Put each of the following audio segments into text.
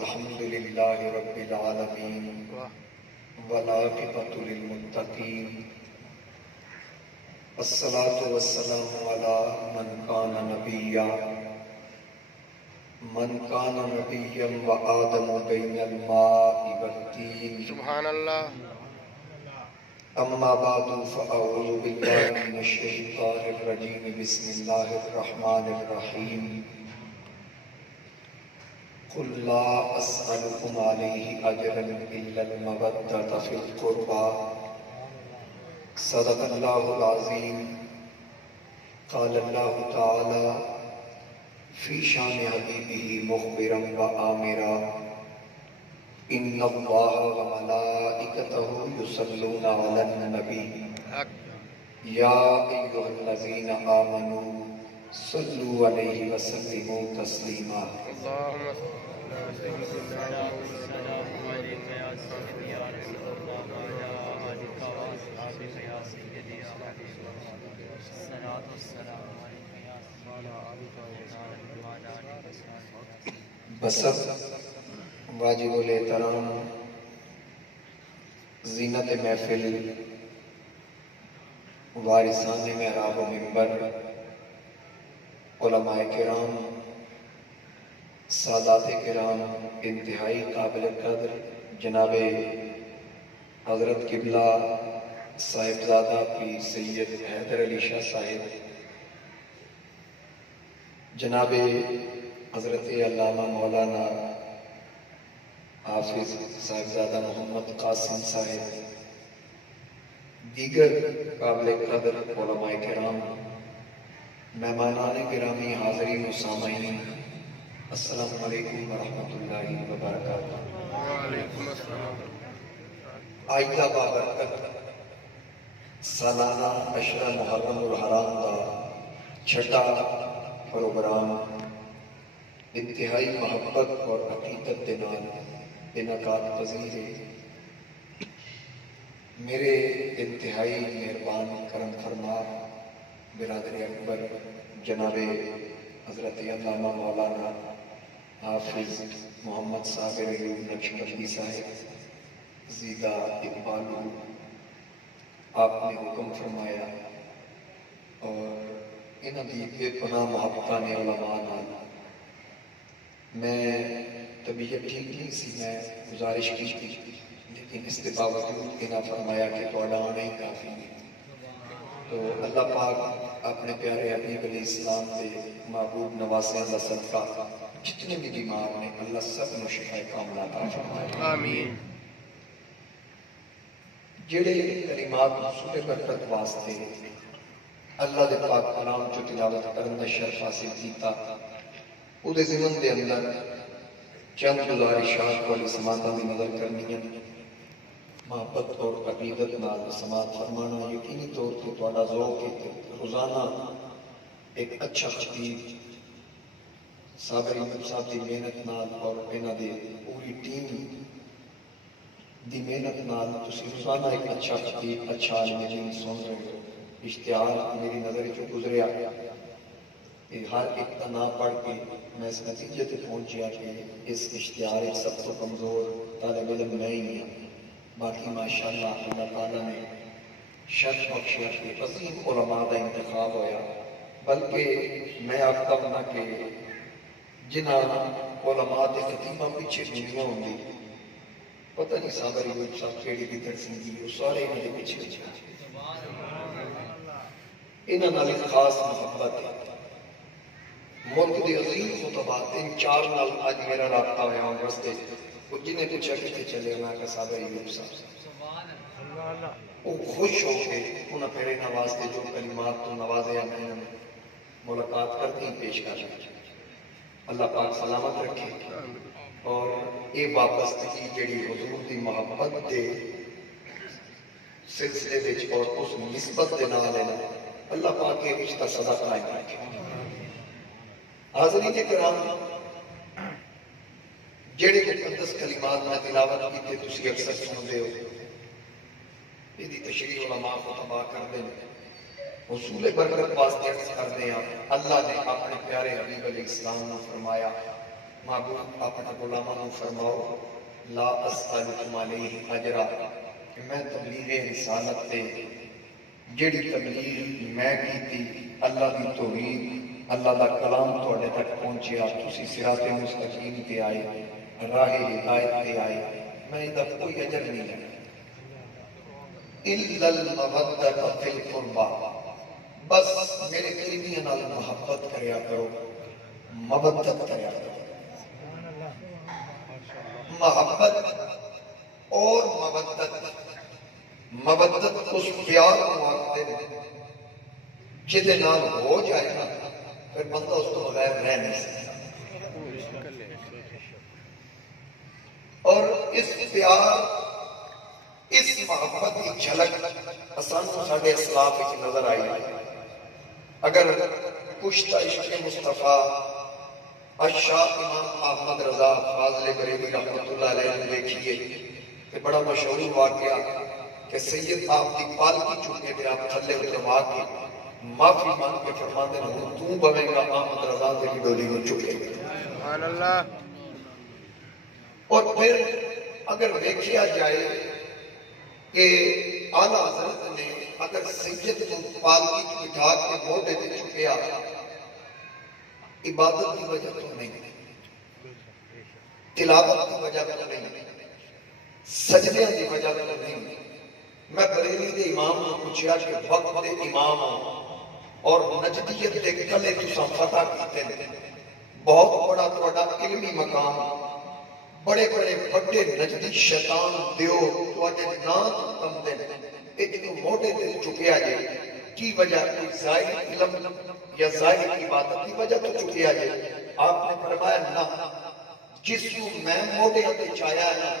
الحمد للہ رب العالمین والعاقبۃ للمتقین الصلاۃ والسلام علی من کان نبیا وآدم بین الماء والطین سبحان اللہ. اما بعد فاعوذ باللہ من الشیطان الرجیم بسم اللہ الرحمن الرحیم قل لا اسألکم علیہ اجرا الا المودۃ فی القربى صدق اللہ العظیم. قال اللہ تعالی فی شان حبیبہ مخبرا وآمرا ان اللہ وملائکتہ یصلون علی النبی یا ایھا الذین آمنوا صلوا علیہ وسلموا تسلیما. اللهم صل على سيدنا بسر واجب الاحترام زینت محفل وارثان محراب و منبر علماء کرام سادات کرام انتہائی قابل قدر جناب حضرت قبلہ صاحبزادہ پیر سید حیدر علی شاہ صاحب، جناب حضرت علامہ مولانا حافظ صاحبزادہ محمد قاسم صاحب، دیگر قابل قدر علماء کرام، مہمانان گرامی، حاضرین و سامعین، السلام علیکم ورحمۃ اللہ وبرکاتہ. وعلیکم السلام. آئندہ بابرکت سالانہ عشرہ محرم الحرام کا چھٹا پروگرام انتہائی محبت اور عقیدت کے نال انعقاد پذیر ہے. میرے انتہائی مہربان کرم فرما برادر اکبر جناب حضرت علامہ مولانا حافظ محمد صابر ایوب نقشبندی صاحب زیدہ اقبال، آپ نے حکم فرمایا اور انہاں دی بے پناہ محبتاں نے علماء نال میں طبیعت ٹھیک نہیں سی، میں گزارش کی تھی، لیکن اس کے باوجود انہاں فرمایا کہ تھوڑا آنا ہی کافی ہے. تو اللہ پاک اپنے پیارے حبیب علیہ السلام کے محبوب نواسیاں دا صدقہ جتنے بھی بیمار نے اللہ سب نو شفا کاملہ عطا فرمائے. آمین. جڑے کلمات رسول برکت واسطے اللہ دے پاک کلام جو تلاوت کرن دا شرف حاصل کیتا، او دے ضمن دے اندر چند گزارشات والی سماعتاں دی نظر کرنی ہے. محبت اور عقیدت نال سماعت فرمانا یقینی طور تے تہاڈا ذوق ہے کہ روزانہ ایک اچھا خطیب صابر احمد صاحب دی محنت نال اور انہاں دی پوری ٹیم دی محنت نال تسی روزانہ ایک اچھا خطیب، اچھا عالم دین سن رہے ہو. اشتہار میری نظر چ گزریا کہ ہر ایک کا نام پڑھ کے میں اس نتیجے تے پہنچیا کہ اس اشتہار ایک سب تو کمزور طالب علم میں ہی ہوں. باقی ماشاءاللہ اللہ تعالیٰ نے شرف بخشیا کہ عظیم علماء کا انتخاب ہویا. بلکہ میں آختا ہوں کہ جنہاں علماء کے خطیباں پیچھے دنیا ہوندی پتہ نہیں صابر ایوب صاحب کیڑی بھی ترسیدی وہ سارے انہاں دے پیچھے انہاں نال ایک خاص محبت ہے. ملک دے عظیم خطبات 3-4 نال اج میرا رابطہ ہوا اور رستے وہ جنہیں پوچھا کتنے چلے میں کہ صابر ایوب صاحب، وہ خوش ہو کے انہاں پھر انہاں واسطے جو کلمات تو نوازیا میں ملاقات کرتے ہی پیش کر رہے. اللہ پاک سلامت رکھے اور یہ وابستگی جڑی حضور دی محبت دے سلسلے وچ اور اس نسبت دے نال ہے اللہ پاک کے رشتہ سدا قائم رکھے. حاضرین کرام، جڑے مقدس کلمات میں تلاوت کیتے تسی اکثر سنتے ہو، یہ تشریح علماء خطبہ کر دیں، حصول برکت واسطے عرض کر دیں. اللہ نے اپنے پیارے حبیب علیہ السلام نے فرمایا محبوب اپنے غلاموں کو فرماؤ لا اسألکم علیہ اجرا کہ میں تبلیغ رسالت تے جڑی تبلیغ میں کی تھی اللہ دی توحید اللہ دا کلام تواڈے تک پہنچیا تسی صراط مستقیم تے آئے راہ ہدایت تے آئے میں دا کوئی اجر نہیں لینا الا المودۃ فی القربى بس میرے قریبیاں نال محبت کریا کرو مودت کریا کرو محبت اور مودت اس پیار کو آتے ہیں جدے نال ہو جائے گا پھر بندہ اس کو بغیر رہ نہیں سکتا اور اس پیار اس محبت کی جھلک اسانو ساڈے اسلاف کی نظر آئی اگر کشتہ عشق مصطفیٰ الشاہ امام احمد رضا فاضل بریلوی رحمۃ اللہ علیہ نے دیکھیے کہ بڑا مشہور واقعہ کہ سید آپ کی پالکی چکے تھے آپ تھلے اتروا کے معافی مانگ کے فرماتے ہیں تو بنے گا احمد رضا تیری ڈولی میں چکے سبحان اللہ اور پھر اگر دیکھا جائے کہ اعلیٰ حضرت نے اگر سید کو پالکی کو بٹھا کے موڈے دے چکیا عبادت کی وجہ تو نہیں تلاوت کی وجہ تو نہیں سجدے کی وجہ تو نہیں میں بریلی دے امام کو پوچھا کہ وقت دے امام اور نجدیت دے کلے تساں فتح کیتے بہت بڑا تہاڈا علمی مقام بڑے بڑے بڑے نجدی شیطان دیو تواڈے نام کم دے اے جنوں موڈے تے چکیا جے کی وجہ کوئی ظاہر علم یا ظاہر عبادت کی وجہ تو چکیا جے آپ نے فرمایا نہ جس کو میں موڈے تے چایا ہے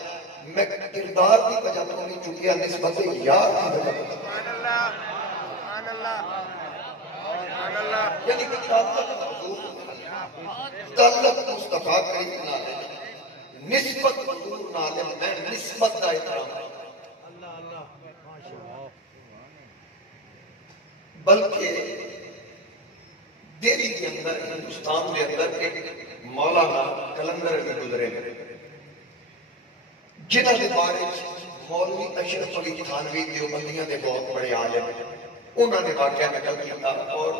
میں کردار کی وجہ تو نہیں چکیا نسبت یار کی وجہ تو سبحان اللہ سبحان اللہ سبحان اللہ یعنی کہ تعلق مصطفیٰ کریم نال ہے نسبت حضور نال ہے میں نسبت دا احترام بلکہ دہلی کے اندر ہندوستان کے اندر ایک مولانا کلندر علی گزرے جنہاں دے بارے مولوی اشرف علی تھانوی دیوبندیاں دے بہت بڑے عالم انہاں نے واقعہ نقل کیا اور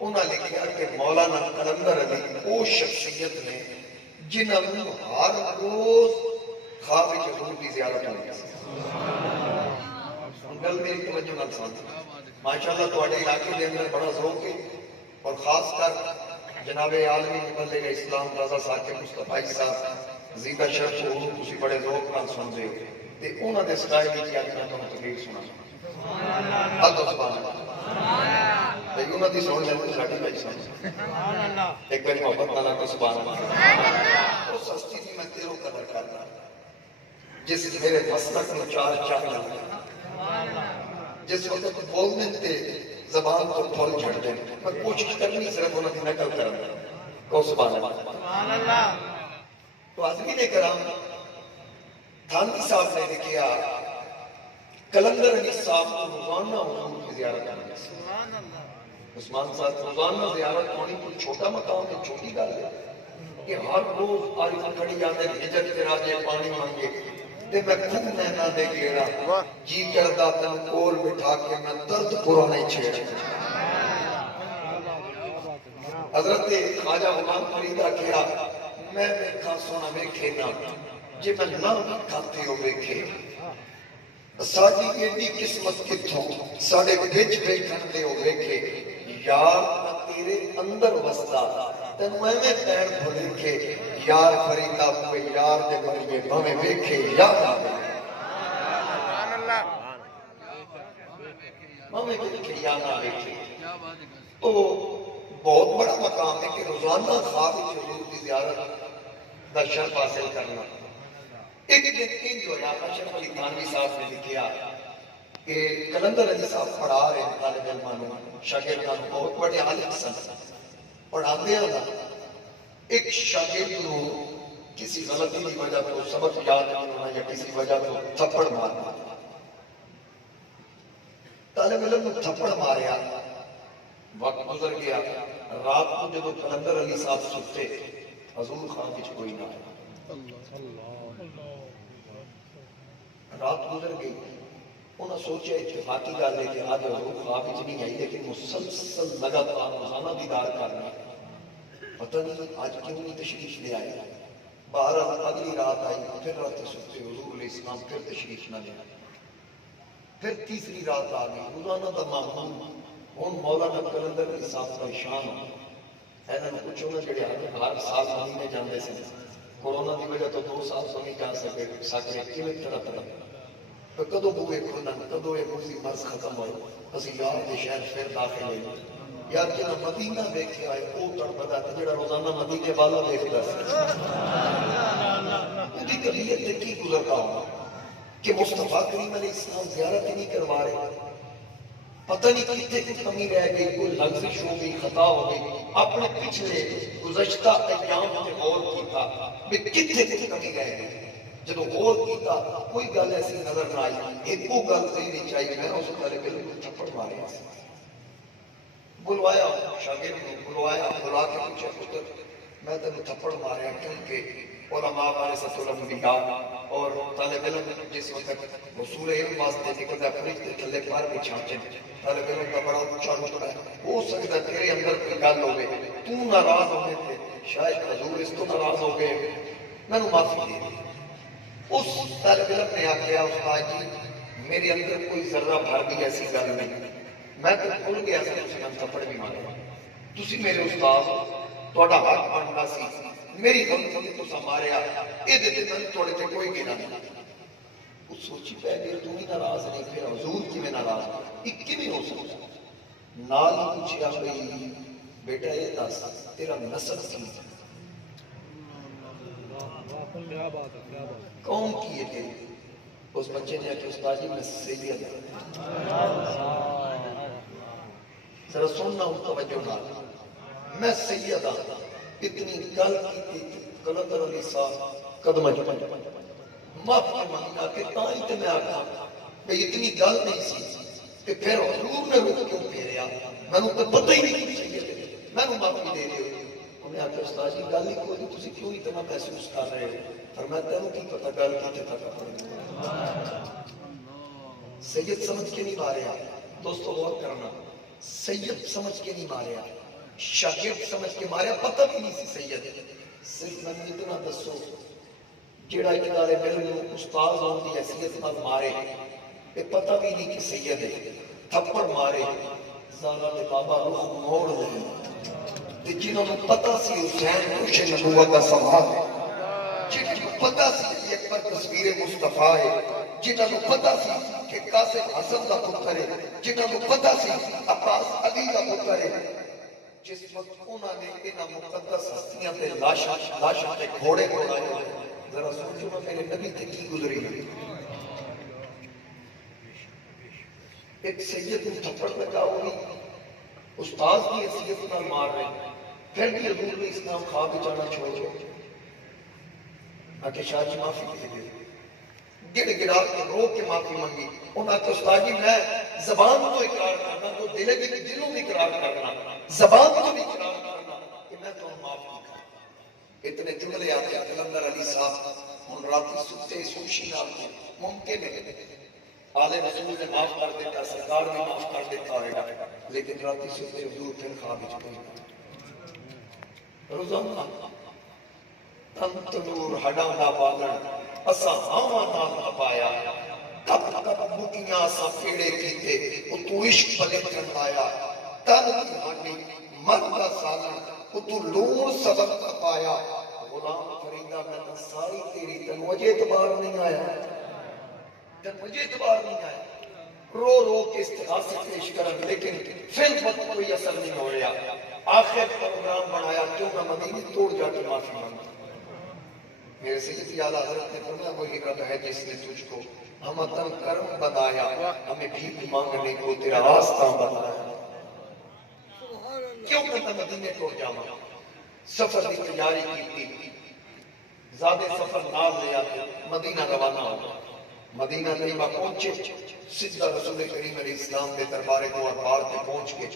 انہاں لکھیا کہ مولانا کلندر علی وہ شخصیت نے جنہاں نوں ہر روز خواب وچ حضور دی زیارت ہوندی گل میری توجہ نال سن ماشاءاللہ تواڈے علاقے دے اندر بڑا ذوق ہے اور خاص کر جناب عالمی مبلغ اسلام رضا ثاقب مصطفی صاحب زیدہ شرف حضور تسی بڑے ذوق نال سنتے ہو تے انہاں دے سٹائل وچ اج میں تانوں تقریر سنا سبحان اللہ سبحان اللہ تے انہاں دی سن لیں ساڈی بھائی سن سبحان اللہ ایک بار محبت نال کو سبحان اللہ اس ہستی دی میں تیرو قدر کردا جس میرے مسلک میں چار چاند سبحان اللہ جس وقت بولنے تے زبان کو پھول جھڑتے ہیں میں کوشش کرنی صرف انہوں کی نقل کرنا کو سبحان اللہ تو حاضرین کرام تھانوی صاحب نے لکھیا کلندر علی صاحب کو روزانہ حضور کی زیارت کرنی سبحان اللہ عثمان صاحب روزانہ زیارت ہونی کوئی چھوٹا مقام ہے چھوٹی گل ہے کہ ہر روز عارف کھڑی آتے ہجر کے راجے پانی مانگے تے میں خود نہنا دے گیرا جی کردہ تن کول بٹھا کے میں درد پرانے چھیڑ حضرت خواجہ غلام فریدہ کیا میں ویکھا سونا ویکھے نہ جے میں نہ کھاتے ہو ویکھے ساڈی ایڈی قسمت کتھوں ساڈے وچ بیٹھن دے ہو ویکھے یار تیرے اندر وسدا تینوں ایویں پیر بھولے کے یار فریدہ ہوئے یار دے بلیے بھویں ویکھے یاد آوے سبحان اللہ بھویں ویکھے یاد آوے تو بہت بڑا مقام ہے کہ روزانہ خواب حضور کی زیارت کا شرف حاصل کرنا ایک دن ان جو ہے اشرف علی تھانوی صاحب نے لکھیا کہ کلندر علی صاحب پڑھا رہے ہیں طالب علمانوں شاگردان بہت بڑے عالم سن پڑھاتے ہیں ایک شاگرد کو کسی غلطی کی وجہ تو سبق یاد نہیں ہونا یا کسی وجہ تو تھپڑ مارنا طالب علم کو تھپڑ ماریا وقت گزر گیا رات کو جب کلندر علی صاحب سوتے حضور خواب وچ کوئی نہ آیا. رات گزر گئی. انہاں سوچا اتفاقی گل ہے کہ آج حضور خواب وچ نہیں آئی لیکن مسلسل لگاتار روزانہ دیدار کرنا. پتہ نہیں آج کیوں نہیں تشریف لے آئے. بہرحال اگلی رات آئی, پھر رات سوچتے حضور علیہ السلام پھر تشریف نہ لے آئے. پھر تیسری رات آ گئی. روزانہ دا معمول ہن مولانا کلندر علی صاحب کا شان انہاں نوں پوچھو نا جڑے ہر سال مدینے جاندے سن, کورونا کی وجہ تو 2 سال تو نہیں جا سکے کیویں طرح کدو بوئے کھلن, کدو یہ موسی مرض ختم ہوئے, اسی یار دے شہر پھر داخل ہوئے. یار جنہاں مدینہ دیکھے آئے وہ تڑپدا تے جڑا روزانہ مدینے والا دیکھدا سی اودی طبیعت تے کی گزرتا ہوگا کہ مصطفیٰ کریم علیہ السلام زیارت ہی نہیں کروا رہے. پتہ نہیں کتنے کچھ کمی رہ گئی, کوئی لغزش ہو گئی, خطا ہو گئی. اپنے پچھلے گزشتہ ایام تے غور کیتا کہ کتنے کچھ کمی رہ گئی. جدو غور کیتا کوئی گل ایسی نظر نہ آئی. ایک وہ گل ذہن وچ آئی, میں اس طالب علم کو تھپڑ ماریا. بلوایا شاگرد نے, بلوایا, بلا کے پوچھا پتر میں تینوں تھپڑ ماریا کیونکہ علماء وارثۃ الانبیاء اور طالب علم جس وقت حصول علم واسطے نکلتا فرشتے کے تھلے پار بچھاتے طالب علم کا بڑا اونچا رتبہ ہے. ہو سکتا ہے تیرے اندر کوئی گل ہوگی, تو ناراض ہوگے تھے, شاید حضور اس تو ناراض ہو گئے, میں نے معافی دے دی. اس طالب علم نے آخیا استاد جی میرے اندر کوئی ذرہ بھر بھی ایسی گل نہیں, میں تو بھول گیا سی تسی میں تھپڑ بھی مارے. تسی میرے استاد تہاڈا حق بنتا سی, میری غلطی تے تساں ماریا, اے دے تے میں تہاڈے تے کوئی گناہ نہیں. وہ سوچی پہ گئی تو بھی ناراض نہیں, پھر حضور کیویں ناراض, یہ کیویں ہو سکتا. نال ہی پوچھیا بھئی بیٹا یہ دس تیرا نسب کی قوم کی ہے تیری. اس بچے نے آخیا استاد جی میں سید ہوں. ذرا سننا ہوں توجہ نال, میں سید ہوں. اتنی گل کی کلندر علی صاحب قدم معافی مانگا کہ تائیں تے میں آخا بھئی اتنی گل نہیں سی کہ پھر حضور نے روک کیوں پھیریا, میں نے تو پتہ ہی نہیں چاہیے, میں نے معافی دے دیو. انہیں آخیا استاد جی گل ہی کوئی نہیں, تسی کیوں اتنا محسوس کر رہے ہو. فرمایا تینوں کی پتہ گل کیتے تک پڑے. سید سمجھ کے نہیں ماریا. دوستو غور کرنا, سید سمجھ کے نہیں ماریا, شاگرد سمجھ کے ماریا. پتہ بھی نہیں سی سید. صرف میں اتنا دسو جیڑا ایک طالب علم استاد ہونے کی حیثیت نال مارے, یہ پتہ بھی نہیں کہ سید ہے, تھپڑ مارے, زانا دے بابا رخ موڑ دے. جنہوں نے پتہ سی حسین خوش نبوت کا سوال ہے, جنہوں نے پتہ سی کہ اکبر تصویر مصطفیٰ ہے, جنہوں نے پتہ سی کہ قاسم حسن کا پتر ہے, جنہوں نے پتہ سی عباس علی کا پتر ہے. جس وقت انہوں نے انہاں مقدس ہستیاں پہ لاشاں پہ گھوڑے دوڑائے, ذرا سوچو نا میرے نبی تے کی گزری ہے. ایک سید کو تھپڑ لگا ہوئی, استاد کی حیثیت نال مار رہے, پھر بھی حضور نے اسلام خواب جانا چھوڑ چھوڑ. آکے شاہ جی معافی دے دے, گڑ گڑا کے رو کے معافی مانگی. انہاں کہ استاد جی میں زبان تو اقرار کرنا, تو دلوں میں اقرار کرنا, زبان تو بھی اقرار کرنا کہ میں تو معاف نہیں کرنا. اتنے جملے آتے ہیں کلندر علی صاحب ہن راتی ستے سوشی نال ممکن ہے آل رسول نے معاف کر دیتا, سرکار نے معاف کر دیتا ہوئے گا, لیکن راتی ستے حضور پھر خواب وچ کوئی روزانہ تن تنور ہڈاں دا بالن اساں ہاواں نال تپایا, کب کب بوٹیاں اساں پھیڑے کیتے اتو عشق پلے چلایا, تن دی ہڈی من دا سالن اتو لون سبق تپایا. غلام فریدہ میں تو ساری تیری تن مجھے اعتبار نہیں آیا, تن مجھے اعتبار نہیں آیا. رو رو کے استغاثے پیش کرن, لیکن پھر وقت کوئی اثر نہیں ہو رہا. آخر پروگرام بنایا کیوں نہ مدینے توڑ جا کے معافی مانگا. میرے سیدی اعلیٰ حضرت نے فرمایا وہی رب ہے جس نے تجھ کو ہم تن کرم بنایا, ہمیں بھیک مانگنے کو تیرا راستہ بنایا. کیوں نہ مدینے توڑ جاواں. سفر کی تیاری کی, زیادہ سفر نال لے آتے, مدینہ روانہ ہو. مدینہ طیبہ پہنچے, سیدھا رسول کریم علیہ السلام کے دربار دو اخبار پہ پہنچ کے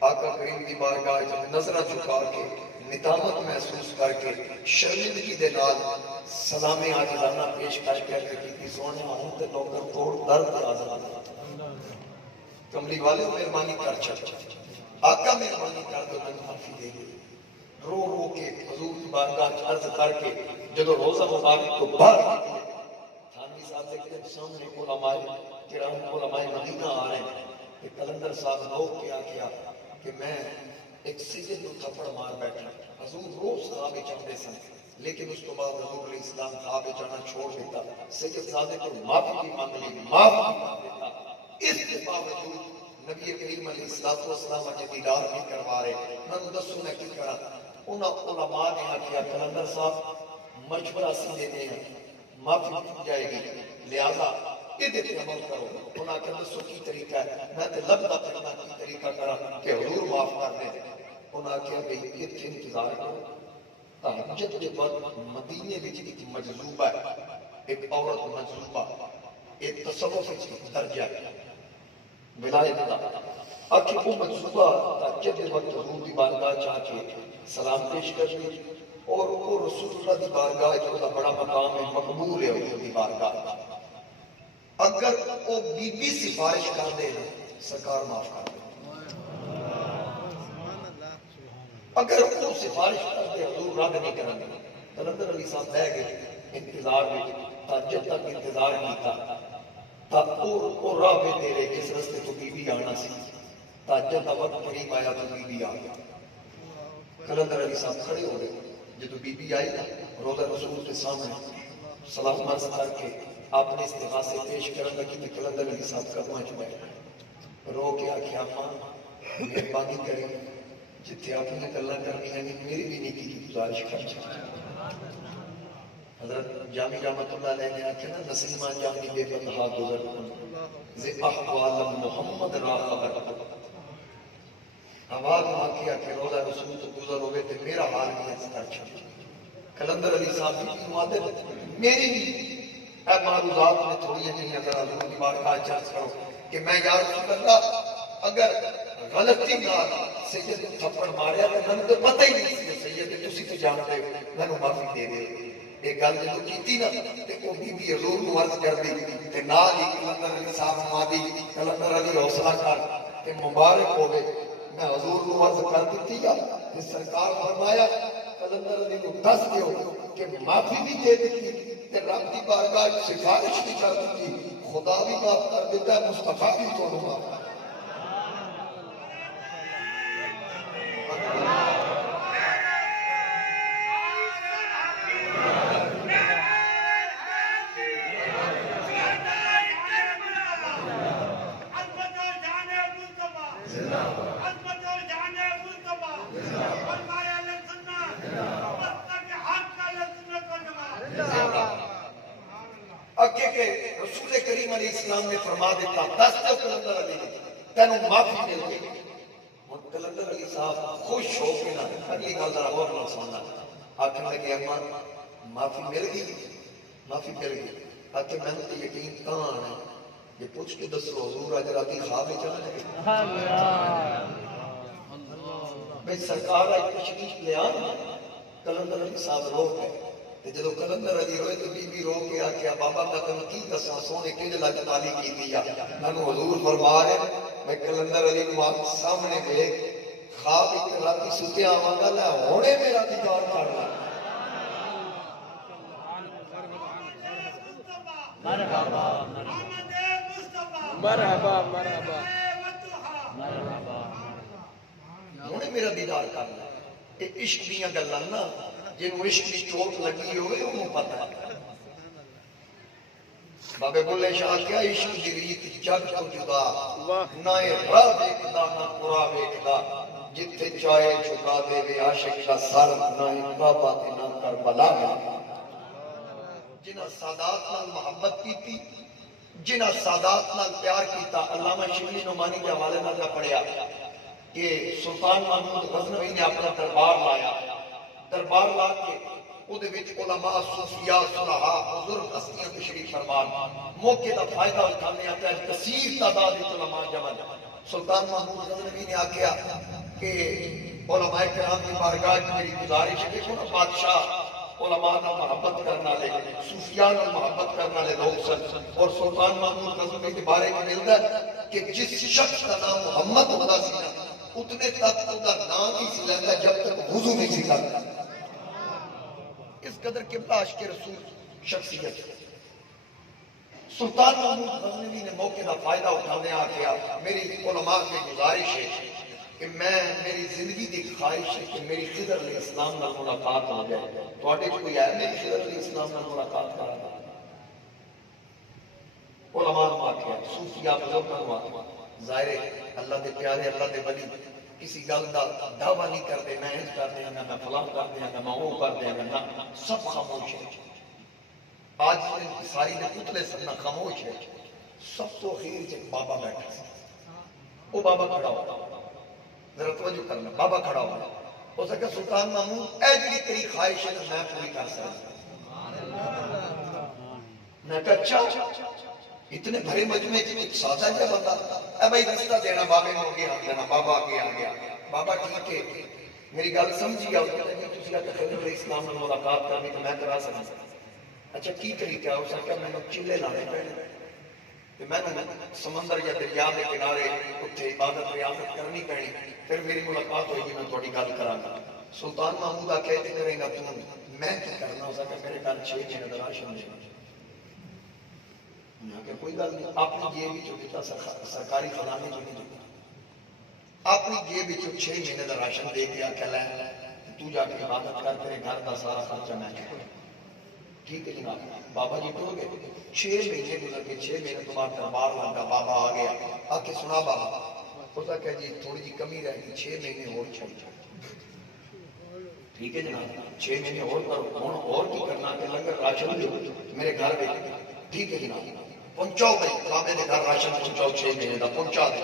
آقا کریم کی بارگاہ نظرہ چکا کے ندامت محسوس کر کے شرمندگی دے نال سلام عاجزانہ پیش کر کے سونے ہوں تے لوکر توڑ درد آزاد کملی والے مہربانی کر چھٹ آقا مہربانی کر دو میں معافی دے گی رو رو کے حضور کی بارگاہ عرض کر کے جدو روزہ مبارک کو باہر نکلے تھانوی صاحب دیکھتے ہیں سامنے علماء کرام علماء مدینہ آ رہے ہیں کہ کلندر صاحب لوگ کیا کیا کہ میں ایک سجد کو تھپڑ مار بیٹھا حضور روز خوابے چڑھتے سن لیکن اس کو بعد حضور علیہ السلام خوابے چڑھنا چھوڑ دیتا سید زادے کو معافی بھی مانگ لی معافی بھی مانگ دیتا اس کے باوجود نبی کریم علیہ السلام اجے دیدار نہیں کروا رہے میں دسوں میں کی کرا انہاں علماء نے آخیا کلندر صاحب مشورہ سے دیتے ہیں معافی مل جائے گی لہذا یہ دیتے عمل کرو انہاں کہ دسو کی طریقہ ہے میں تے لبدا پڑھنا کی طریقہ کرا کہ حضور معاف کر دے انہاں کہ بھئی یہ انتظار کرو تہجد کے وقت مدینے وچ ایک مجذوبہ ہے ایک عورت مجذوبہ ایک تصوف ایک درجہ ہے ولایت دا آخر وہ مجذوبہ تہجد کے وقت حضور دی بارگاہ چاہ کے سلام پیش کر دی اور وہ رسول اللہ دی بارگاہ جو بڑا مقام ہے مقبول ہے حضور دی بارگاہ اگر وہ بی بی سفارش کر دے سرکار معاف کر دے اگر وہ سفارش کر دے حضور رد نہیں کریں گے کلندر علی صاحب بہ گئے انتظار میں تہجد تک انتظار کیتا تب وہ راہ پہ تیرے جس رستے تو بی بی آنا سی تہجد کا وقت قریب آیا تو بی بی آ گیا کلندر علی صاحب کھڑے ہو گئے جب بی بی آئی روزہ رسول کے سامنے سلام عرض کر کے اپنے استغاثے پیش کرنے لگی تو کلندر علی صاحب قدماں چ بیٹھے رو کے آخیا ماں مہربانی کریں جتھے آپ نے گلاں کرنی ہے میری بھی نیکی کی گزارش کر چاہیے حضرت جامی رحمت اللہ علیہ نے آخیا نا نسیمہ جامی بے بندہا گزر زی احوال محمد را خبر آواز ماں کیا کہ روزہ رسول تو گزر ہوئے تو میرا حال بھی ایسا کر چاہیے کلندر علی صاحب بھی معادل میری بھی اے معروضات میں تھوڑی جنہیں اگر حضور کی بارگاہ چرچ کرو کہ میں یا رسول اللہ اگر غلطی نہ سید تھپڑ ماریا تو میں تو پتہ ہی نہیں سی سید تسی تو جانتے ہو میں نے معافی دے دے ایک گل جو کیتی نا تے او بی بی حضور نو عرض کر دی تے نال ہی کلندر علی صاحب مادی کلندر علی حوصلہ کر تے مبارک ہوے میں حضور نو عرض کر دیتی کہ سرکار فرمایا کلندر علی نو دس دیو کہ معافی بھی دے دیتی تے رب دی بارگاہ سفارش بھی کر دیتی خدا بھی معاف کر دیتا ہے مصطفیٰ بھی تو معاف کر رسول کریم علیہ السلام نے فرما دیتا دس تو کلندر علی تینوں معافی مل گئی اور کلندر علی صاحب خوش ہو کے نہ اگلی گل ذرا اور نہ سننا آخر لگے اما معافی مل گئی آخر میں نے یقین کہاں آنا یہ پوچھ کے دسو حضور اج راتی خواب میں چلا بھائی سرکار آئی تشریف لے آنا کلندر علی صاحب رو گئے جدو کلندر علی روئے تو بی بی رو کے آکیا بابا میں تمہیں کی دساں سونے کیوں لج تالی کی دیا میں نے حضور فرما رہے میں کلندر علی کو سامنے گئے خواب ایک راتی ستے آواں گا لے ہونے میرا دیدار کرنا مرحبا مرحبا ہونے میرا دیدار کرنا یہ عشق دیاں گلاں نا جنہوں عشق کی چوٹ لگی ہوئے انہوں پتہ ہے بابے بولے شاہ کیا عشق کی ریت جگ تو جدا نہ راہ دیکھدا نہ پورا ویکھدا جتھے چاہے چکا دے وے عاشق کا سر نہ بابا تے نہ کربلا میں جنہاں سادات نال محبت کیتی جنہاں سادات نال پیار کیتا علامہ شبلی نعمانی کے حوالے نال پڑھیا کہ سلطان محمود غزنوی نے اپنا دربار لایا دربار لا کے او دے وچ علماء صوفیاء صلحاء بزرگ ہستیاں تشریف فرمان موقع دا فائدہ اٹھانے آتا ہے کثیر تعداد علماء جمع سلطان محمود غزنوی نے آکھیا کہ علماء کرام کی بارگاہ کی میری گزارش ہے، دیکھو نا بادشاہ علماء نہ محبت کرنا لے، صوفیاء نہ محبت کرنا لے لوگ سن، اور سلطان محمود غزنوی کے بارے میں ملتا ہے کہ جس شخص کا نام محمد ہوتا سی نا اتنے تک وہ نام ہی سی لینا جب تک وضو نہیں سی کرتا۔ اس قدر قبلہ عاشق رسول شخصیت۔ سلطان محمود غزنوی نے موقع کا فائدہ اٹھانے آ گیا، میری علماء کی گزارش ہے کہ میری زندگی کی خواہش ہے کہ میری خضر علیہ السلام نال ملاقات ہو جائے، تواڈے کوئی ہے میری خضر علیہ السلام نال ملاقات کرا؟ علماء نے آخیا، صوفیاء بزرگاں نے آخیا، ظاہر ہے اللہ دے پیارے، اللہ دے ولی کسی گل دا دعویٰ نہیں کرتے، میں انج کر دیا میں فلاں کر دیا میں وہ کر دیا میں، سب خاموش ہے۔ آج ساری دے پتلے سب خاموش ہے۔ سب تو اخیر جب بابا بیٹھا سی، وہ بابا کھڑا ہوا، ذرا توجہ کرنا، بابا کھڑا ہوا، ہو سکتا سلطان محمود اے جڑی تیری خواہش ہے میں پوری کر سکتا۔ میں کہا اچھا، اتنے بھرے مجمع ایک سادہ جا بندہ، اے بھائی رستہ دینا بابے میں آگے آ گیا، بابا آگے آ گیا، بابا ٹھیک ہے میری گل سمجھی گیا، تسی آگے خضر علیہ السلام نے ملاقات کرنی تو میں کرا سکتا۔ اچھا کی طریقہ ہو سکتا؟ میں نے چلے لانے پڑے، میں نے سمندر یا دریا کے کنارے اتنے عبادت ریاضت کرنی پڑی، پھر میری ملاقات ہوئی میں تھوڑی گل کراں گا۔ سلطان محمود آ کہتے کرے گا تو میں کی کرنا ہو سکتا میرے گھر 6 مہینے کا راشن دے۔ میں کہ کوئی گل نہیں، اپنی جیب وچوں دیتا، سرکاری خزانے چوں نہیں دیتا، اپنی جیب وچوں 6 مہینے کا راشن دے کے آ کے لے تو جا کے عبادت کر، تیرے گھر کا سارا خرچہ میں چکا۔ ٹھیک ہے جناب، بابا جی ٹر گئے، 6 مہینے گزر گئے، 6 مہینے تو بعد دربار لگا، بابا آ گیا، آ کے سنا بابا، ہوتا کہ جی تھوڑی جی کمی رہ گئی، 6 مہینے اور چھوڑ جائے۔ ٹھیک ہے جناب، 6 مہینے اور کرو، ہوں اور کی کرنا کہ لنگر راشن دو میرے گھر میں۔ ٹھیک ہے جناب، پہنچاؤ بھائی بابے کے گھر راشن پہنچاؤ، 6 مہینے کا پہنچا دے۔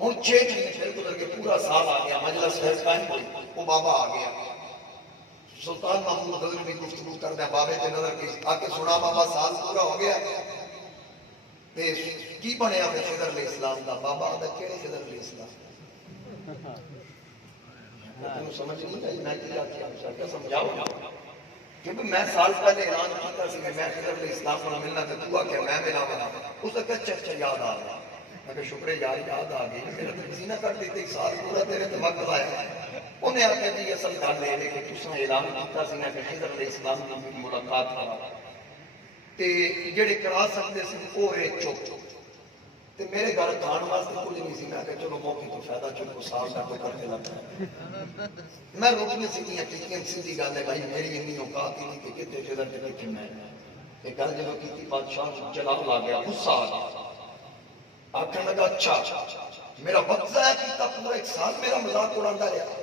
ہوں 6 مہینے پھر گزر کے پورا سال آ گیا، مجلس پھر قائم ہوئی، وہ بابا آ گیا۔ سلطان محمود غزنوی گفتگو کر دیا، بابے کے نظر کی آ کے سنا بابا سال پورا ہو گیا کی بنیا پھر خضر علیہ السلام دا؟ بابا دا کہڑے خضر علیہ السلام؟ تمہیں سمجھ نہیں آئی میں کیا سمجھاؤ کہ میں سال پہلے اعلان کیتا سی کہ میں خضر علیہ السلام کو ملنا تے تو آ کے میں ملا بنا، اس کا اچھا یاد آ گیا۔ میں کہ شکر یار یاد آ گئی، میرا تو کسی نہ کر دیتے سال پورا تیرے تے وقت آیا۔ انہیں آخیا جی اصل گل لے لے کہ تساں اعلان کیتا سی کہ خضر علیہ السلام کی ملاقات کرا تے جڑے کرا سکتے سی وہ رہے چپ، تے میرے گھر کھان واسطے کچھ نہیں سی، میں کہ چلو موقع تو فائدہ چلو سال کا تو کرتے لگتا میں روٹیاں سیدھیاں کیتیاں، سیدھی گل ہے بھائی میری انی اوقات ہی نہیں کہ کتے خضر تے کتے میں۔ یہ گل جب کیتی بادشاہ جلال آ گیا، غصہ آ گیا، آخر لگا اچھا میرا وقت ضائع کیتا، پورا 1 سال میرا مذاق اڑاتا رہا،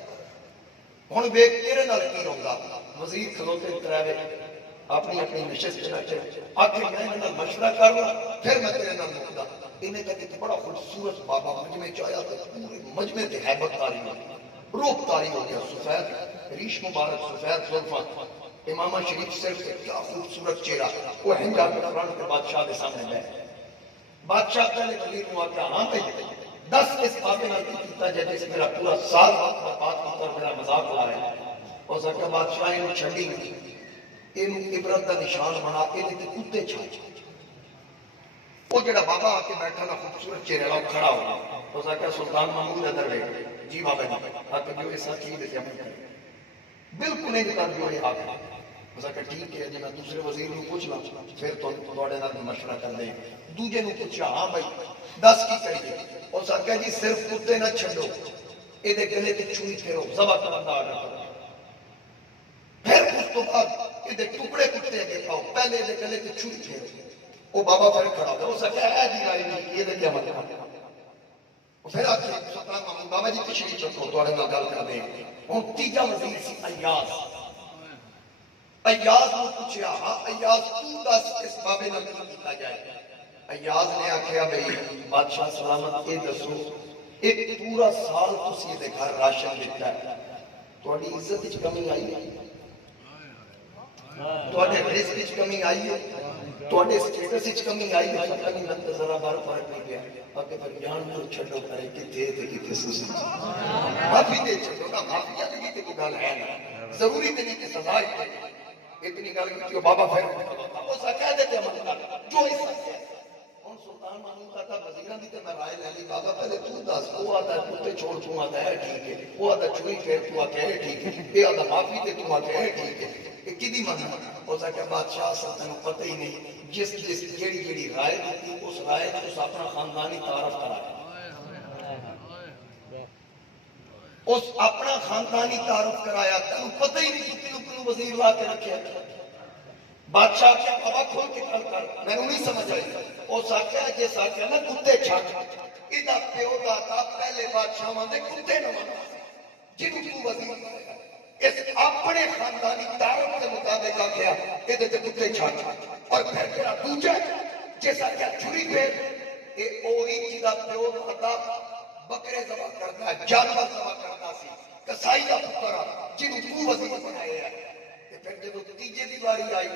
ہوں ویک تیرے نال کی رہا۔ وزیر کھلوتے ترے اپنی اپنی نشست آخر میں انہاں مشورہ کروں پھر میں تیرے نال مکدا۔ انہیں کہتے کہ بڑا خوبصورت بابا مجمع چایا تو پورے مجمع تے ہیبت تاری ہو گئی، روح تاری ہو گیا، سفید ریش مبارک، سفید زلفاں، امامہ شریف سر سے کیا خوبصورت چہرہ، وہ ہنجا کے فرنٹ کے بادشاہ کے سامنے بیٹھے۔ بادشاہ پہلے وزیر کو آخیا ہاں بھائی 10 اس بابے نال کیتا جائے جس میرا پورا سال برباد کر میرا مذاق اڑا رہا ہے۔ ہو سکتا بادشاہ انہوں چھڈی نہیں، انہوں عبرت کا نشان بنا کے تے کتے چھا وہ جڑا بابا آ کے بیٹھا نا خوبصورت چہرے والا کھڑا ہوا، ہو سکتا سلطان محمود ادھر بیٹھے، جی بابا جی آ کے جو ایسا چیز ہے بالکل نہیں کر جو یہ آگے ہو سکتا ٹھیک ہے جی میں دوسرے وزیر کو پوچھ لا پھر تو تھوڑے نال مشورہ کر دیں۔ دوجے نے پوچھا ہاں بھائی 10 کی کریے؟ اور سکتا جی صرف کتے نہ چھڈو، یہ گلے تے چھری پھیرو، ذبح کرن دا آرڈر کرو، پھر اس تو بعد یہ ٹکڑے کتے اگے پاؤ، پہلے یہ گلے تے چھری پھیرو۔ وہ بابا پھر کھڑا ہو سکتا ہے جی رائی نہیں یہ کیا مطلب پھر آ کے سلطان محمود بابا جی تشریف چکو تھوڑے نال گل کر دیں۔ ہوں تیجا وزیر سی ایاز، ایاز نے پوچھا ہاں ایاز تو دس اس بابے نال کی کیتا جائے؟ ایاز نے آخیا بھائی بادشاہ سلامت یہ دسو ایک پورا سال تسی دے گھر راشن دیتا ہے، تھوڑی عزت وچ کمی آئی ہے؟ تھوڑے رزق وچ کمی آئی ہے؟ تواڈے سٹیٹس وچ کمی آئی ہے پتہ نہیں نند ذرا بار فرق نہیں پیا اگے پر جان تو چھڈو کرے کتے تے کتے سوسی معافی دے چھڈو نا معافی دی تے کوئی گل ہے نا ضروری تے نہیں کہ سزا ہی اتنی گل کی بابا پھر وہ سکھا دے تے عمل کر جو اس سے ہن سلطان محمود کا وزیراں دی تے میں رائے لے لی بابا پہلے تو دس وہ آتا ہے کتے چھوڑ تو آتا ہے ٹھیک ہے وہ آتا چوری پھیر تو آتا ہے ٹھیک ہے یہ آتا معافی تے تو آتا ہے ٹھیک ہے یہ کدی مننا ہو سکتا بادشاہ صاحب تینوں پتہ ہی نہیں جس جیڑی رائے دیتی اس رائے اس اپنا خاندانی تعارف کرایا اس اپنا خاندانی تعارف کرایا تینوں پتہ ہی نہیں کیوں وزیر لا کے رکھے بادشاہ کیا بابا کھول کے کل کر میں نے نہیں سمجھ آئی اس آخیا جس آخیا نا کتے چھٹ یہ پیو دادا پہلے بادشاہ دے کتے نہ جنوں تو وزیر اس اپنے خاندانی تعارف کے مطابق آخیا یہ کتے چھٹ اور پھر تیرا دوجا جیسا کیا چھری پھیر یہ وہی جہاں پیو دادا بکرے ذبح کرتا ہے جانور ذبح کرتا سی کسائی کا پتر جنوں تو وزیر بنایا ہے پھر جب تیجے دی باری آئی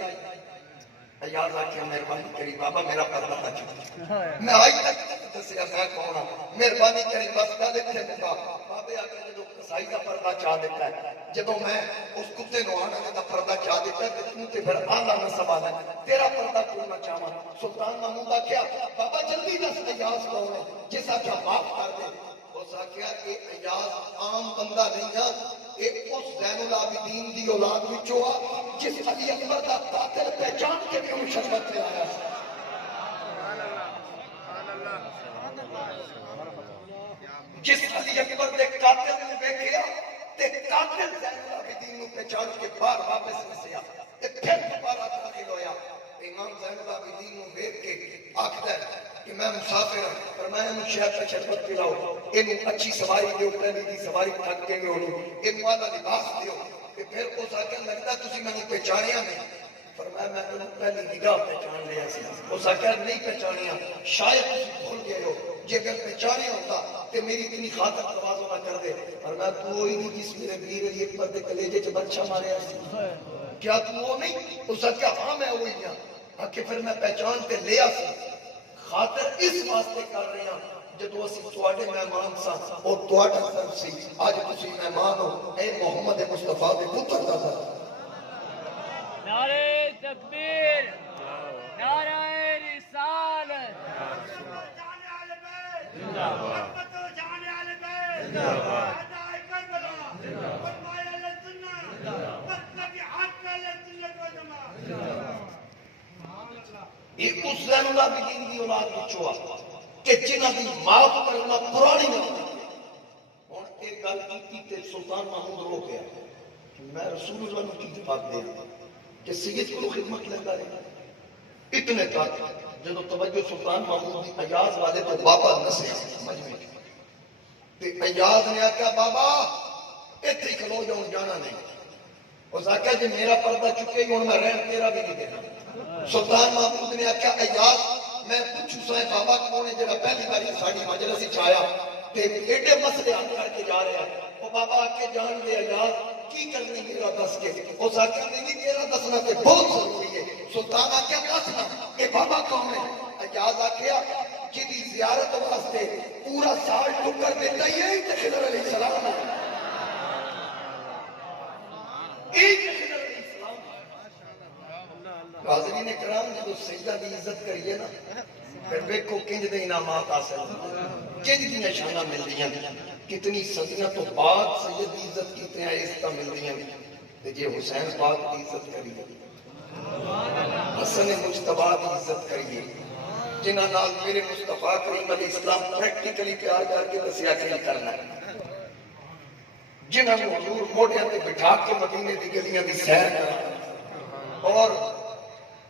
ایاز آکھیا مہربانی کری بابا میرا پردہ نہ چھوڑ میں آج تک دسیا میں کون ہوں مہربانی کری بس گل اتنے مکا بابے آکھیا جب کسائی کا پردہ چاہ دیتا ہے جب میں اس کتے نو آنا کا پردہ چاہ دیتا ہے تو تے پھر آلہ نہ سوال ہے تیرا پردہ کیوں نہ چاہواں سلطان محمود آکھیا بابا جلدی دس ایاز کون ہے جس آکھیا معاف کر دے اس آکھیا کہ ایاز عام بندہ نہیں ہے ایک اس زین العابدین دی اولاد وچوں جس علی اکبر دا قاتل پہچان کے بھی ان شربت میں آیا جس علی اکبر دے قاتل نے دیکھیا تے قاتل زین العابدین نو پہچان کے باہر واپس نسیا تے پھر دوبارہ داخل ہویا امام زین العابدین نو دیکھ کے آکھدا ہے کہ میں مسافر ہوں فرمایا مجھے شہر کا شربت پلاؤ اینو اچھی سواری دیو پہلی دی سواری تھک کے ہوئی اینو والا لباس دیو کہ پھر اس آگے لگتا تسی میں نے پہچانیا نہیں فرمایا میں نے پہلی نگاہ پہچان لیا سی اس آگے نہیں پہچانیا شاید تسی بھول گئے ہو جے اگر پہچانیا ہوتا کہ میری اتنی خاطر توازو نہ کر دے فرمایا تو وہی نہیں جس میرے ویر علی اکبر دے کلیجے چ بچہ ماریا سی کیا تو وہ نہیں اس آگے ہاں میں وہی ہاں کہ پھر میں پہچان تے لیا سی خاطر اس واسطے کر رہے ہیں جدو اسی تواڈے مہمان سا اور تواڈا طرف سی اج تسی مہمان ہو اے محمد مصطفیٰ دے پتر دا سا نعرہ تکبیر نعرہ رسالت زندہ باد جانے والے بیت زندہ باد ادائے کربلا فرمایا لسنہ مطلب حق لسنت و جماعت یہ اس زین العابدین دی اولاد وچوں کہ جنہاں دی معاف کرنا پرانی نہیں ہن ایک گل کیتی تے سلطان محمود رو گیا میں رسول اللہ نو کی جواب دے کہ سید کو خدمت لگا رہے اتنے تک جب توجہ سلطان محمود دی ایاز والے تو بابا نسے مجمع تے ایاز نے آکھیا بابا ایتھے ہی کھلو جاؤں جانا نہیں اس آکھیا جی میرا پردہ چکے گی ہن میں رہن تیرا بھی نہیں دینا سلطان محمود نے آکھیا ایاز میں پوچھوں سائیں بابا کون ہے جڑا پہلی باری ساڈی مجلس وچ آیا تے ایڈے مسئلے حل کر کے جا رہا ہے او بابا آ کے جان دے ایاز کی کرنی میرا دس کے اس آکھیا نہیں تیرا دسنا تے بہت ضروری ہے سلطان آکھیا دسنا اے بابا کون ہے ایاز آکھیا جدی زیارت واسطے پورا سال ٹکر دیتا ہی ہے تے خضر علیہ السلام حاضرین کرام جب سجدہ دی عزت کریے نا پھر دیکھو کنج دے انعامات حاصل کنج دی نشانہ مل دیاں کتنی صدیاں تو بعد سید دی عزت کتنے آہستہ مل دیاں تے جے حسین پاک دی عزت کریے حسن مجتبی دی عزت کریے جنہاں نال میرے مصطفیٰ کریم علیہ السلام پریکٹیکلی پیار کر کے دسیا کہ کرنا ہے جنہاں کو حضور موڑیاں تے بٹھا کے مدینے دی گلیاں دی سیر کرا اور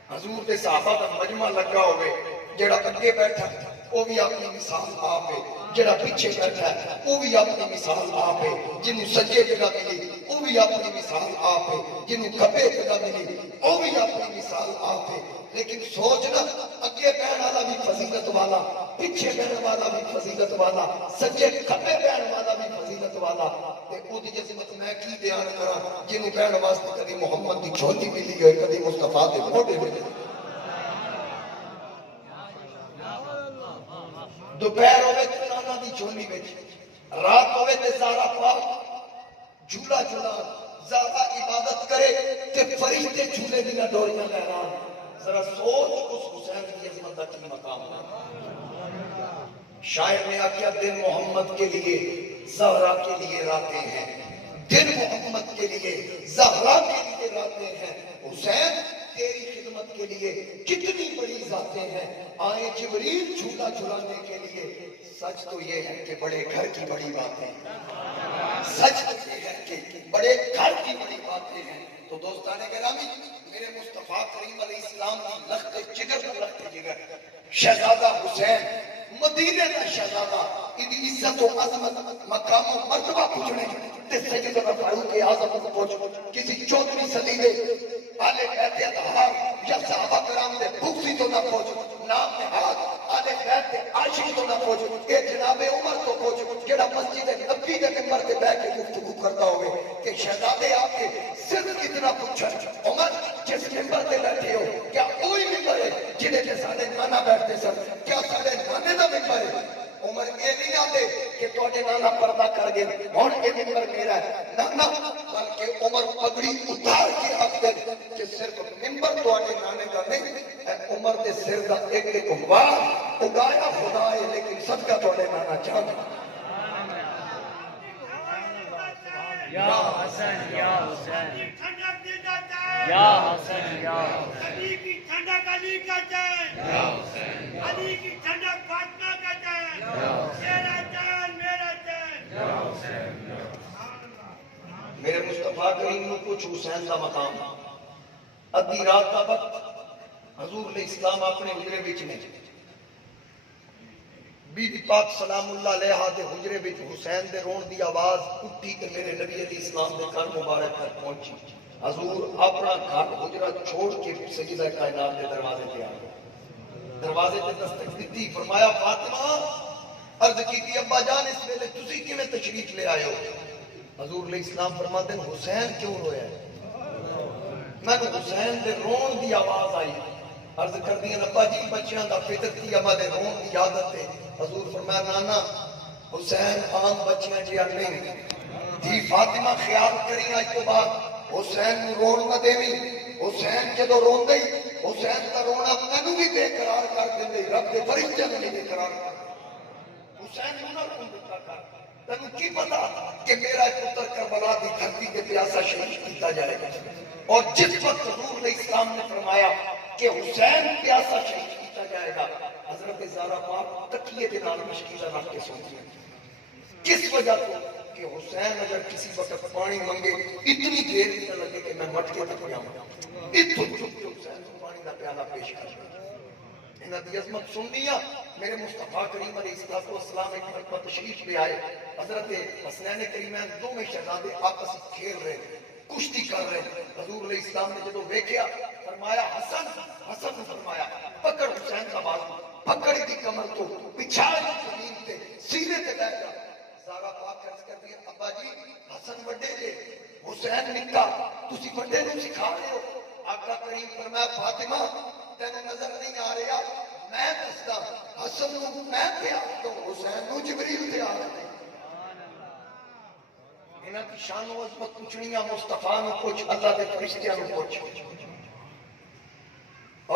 حضور دے صحابہ دا مجمع لگا ہوئے جڑا اگے بیٹھا وہ بھی اپنی مثال آپ ہے جڑا پیچھے بیٹھا ہے وہ بھی اپنی مثال آپ ہے جنہوں سجے جگہ ملی وہ بھی اپنی مثال آپ ہے جنہوں کھبے جگہ ملی وہ بھی اپنی مثال آپ ہے لیکن سوچنا اگے بہن والا بھی فضیلت والا پیچھے بہن والا بھی فضیلت والا سجے کھبے بہن والا بھی فضیلت والا تے او دی عظمت میں کی بیان کراں جنوں بہن واسطے کبھی محمد دی جھولی ملی ہوئے کبھی مصطفیٰ دے موڈے ملے دوپہر ہوئے تے نانا دی جھولی وچ، رات ہوئے تے زہرا پاک جھولا جھولا، زہرا عبادت کرے تے فرشتے جھولے دی ڈوریاں لہران۔ ذرا سوچ اس حسین کی عظمت کا کی مقام ہے۔ شاعر نے آخیا دن محمد کے لیے زہرا کے لیے راتے ہیں، دن محمد کے لیے زہرا کے لیے راتے ہیں، حسین تیری خدمت کے لیے کتنی بڑی ذاتیں ہیں، آئے جبریل جھولا جھلانے کے لیے۔ سچ تو یہ ہے کہ بڑے گھر کی بڑی باتیں، سچ تو یہ ہے کہ بڑے گھر کی بڑی باتیں ہیں۔ تو دوستان گرامی، میرے مصطفیٰ کریم علیہ السلام کی لخت جگر پر لخت جگر شہزادہ حسین، مدینے کا شہزادہ، ادھی عزت و عظمت مقام و مرتبہ پوچھنے تے سیدنا فاروق اعظم کو پوچھ کسی 14ویں صدی دے آل بیت اطہار یا صحابہ کرام دے بغضی تو نہ پوچھ، نام نہاد آل بیت عاشق تو نہ پوچھ، اے جناب عمر تو پوچھ جڑا مسجد نبی دے ممبر تے بیٹھ کے گفتگو کرتا ہوئے کہ شہزادے آپ کے صرف اتنا پوچھن عمر جس ممبر تے بیٹھے ہو کیا کوئی ممبر ہے جنہیں تے سارے نانا بیٹھتے سن، کیا سارے نانے دا ممبر ہے؟ عمر یہ نہیں آتے کہ توڑے نانا پردہ کر گئے اور یہ ممبر میرا ہے، نانا بلکہ عمر پگڑی اتار کے آتے کہ صرف ممبر توڑے نانے کا نہیں، عمر دے سر دا ایک ایک وار اگایا خدا ہے لیکن صدقہ توڑے نانا چاہتا۔ یا حسن یا حسین، ٹھنڈک دی جاتا ہے یا حسن یا حسین، علی کی ٹھنڈک علی کا جان، علی کی ٹھنڈک فاطمہ کا جان، میرا جان میرا جان۔ میرے مصطفیٰ کریم نے کچھ حسین کا مقام، ادھی رات کا وقت حضور علیہ السلام اپنے حجرے وچ نے، بی بی پاک سلام اللہ علیہ دے حجرے وچ حسین دے رون دی آواز اٹھی تے میرے نبی علیہ السلام دے گھر مبارک تک پہنچی۔ حضور اپنا گھر حجرہ چھوڑ کے سیدہ کائنات دے دروازے پہ آ گئے، دروازے پہ دستک دیتی، فرمایا فاطمہ، عرض کی تھی ابا جان اس ویلے تسی کیویں تشریف لے آئے ہو؟ حضور علیہ السلام فرماتے ہیں حسین کیوں رویا ہے؟ میں نے حسین دے رون دی آواز آئی، عرض کر دیا ابا جی بچیاں دا فطر تھی اما دے رون دی عادت ہے۔ حضور فرمایا نانا حسین آن بچیاں جی نہیں تھی، فاطمہ خیال کریں آج تو بعد حسین نو رون نہ دیویں، حسین جدو رون دئی حسین کا رونا مینوں بھی بے قرار کر دے، رب دے فرشتے نوں بھی بے قرار کر دے، حسین نوں نہ رون دیتا کر، تینوں کی پتا کہ میرا پتر کربلا دی دھرتی تے پیاسا شہید کیتا جائے گا۔ اور جس وقت حضور علیہ السلام نے فرمایا کہ حسین پیاسا شہید کیتا جائے گا، حضرت زہرا پاک تکیے کے نال مشکیزہ رکھ کے سوتی ہیں۔ کس وجہ تو کہ حسین اگر کسی وقت پانی منگے اتنی دیر نہ لگے کہ میں مٹ کے تک جاؤں، اتنی چپ کے حسین کو پانی کا پیالہ پیش کر دیا۔ انہاں دی عظمت سننی ہے۔ میرے مصطفیٰ کریم علیہ السلام ایک مرتبہ تشریف لے آئے، حضرت حسنین کریمین دونوں شہزادے آپس میں کھیل رہے کشتی کر رہے، حضور علیہ السلام نے جدو دیکھا فرمایا حسن، حسن نے فرمایا پکڑ حسین کا بازو، پکڑ دی کمر کو پچھاڑ زمین تے سینے تے بیٹھ جا۔ زہرا پاک عرض کر دیا ابا جی حسن بڑے جے حسین نکا، تسی بڑے نوں سکھا رہے ہو۔ آقا کریم فرمایا فاطمہ تینوں نظر نہیں آ رہا، میں دسدا حسن نوں میں پیار دوں، حسین نوں جبریل پیار دے۔ انہاں کی شان و عظمت پوچھنیاں مصطفیٰ نوں پوچھ، اللہ دے فرشتیاں نوں پوچھ۔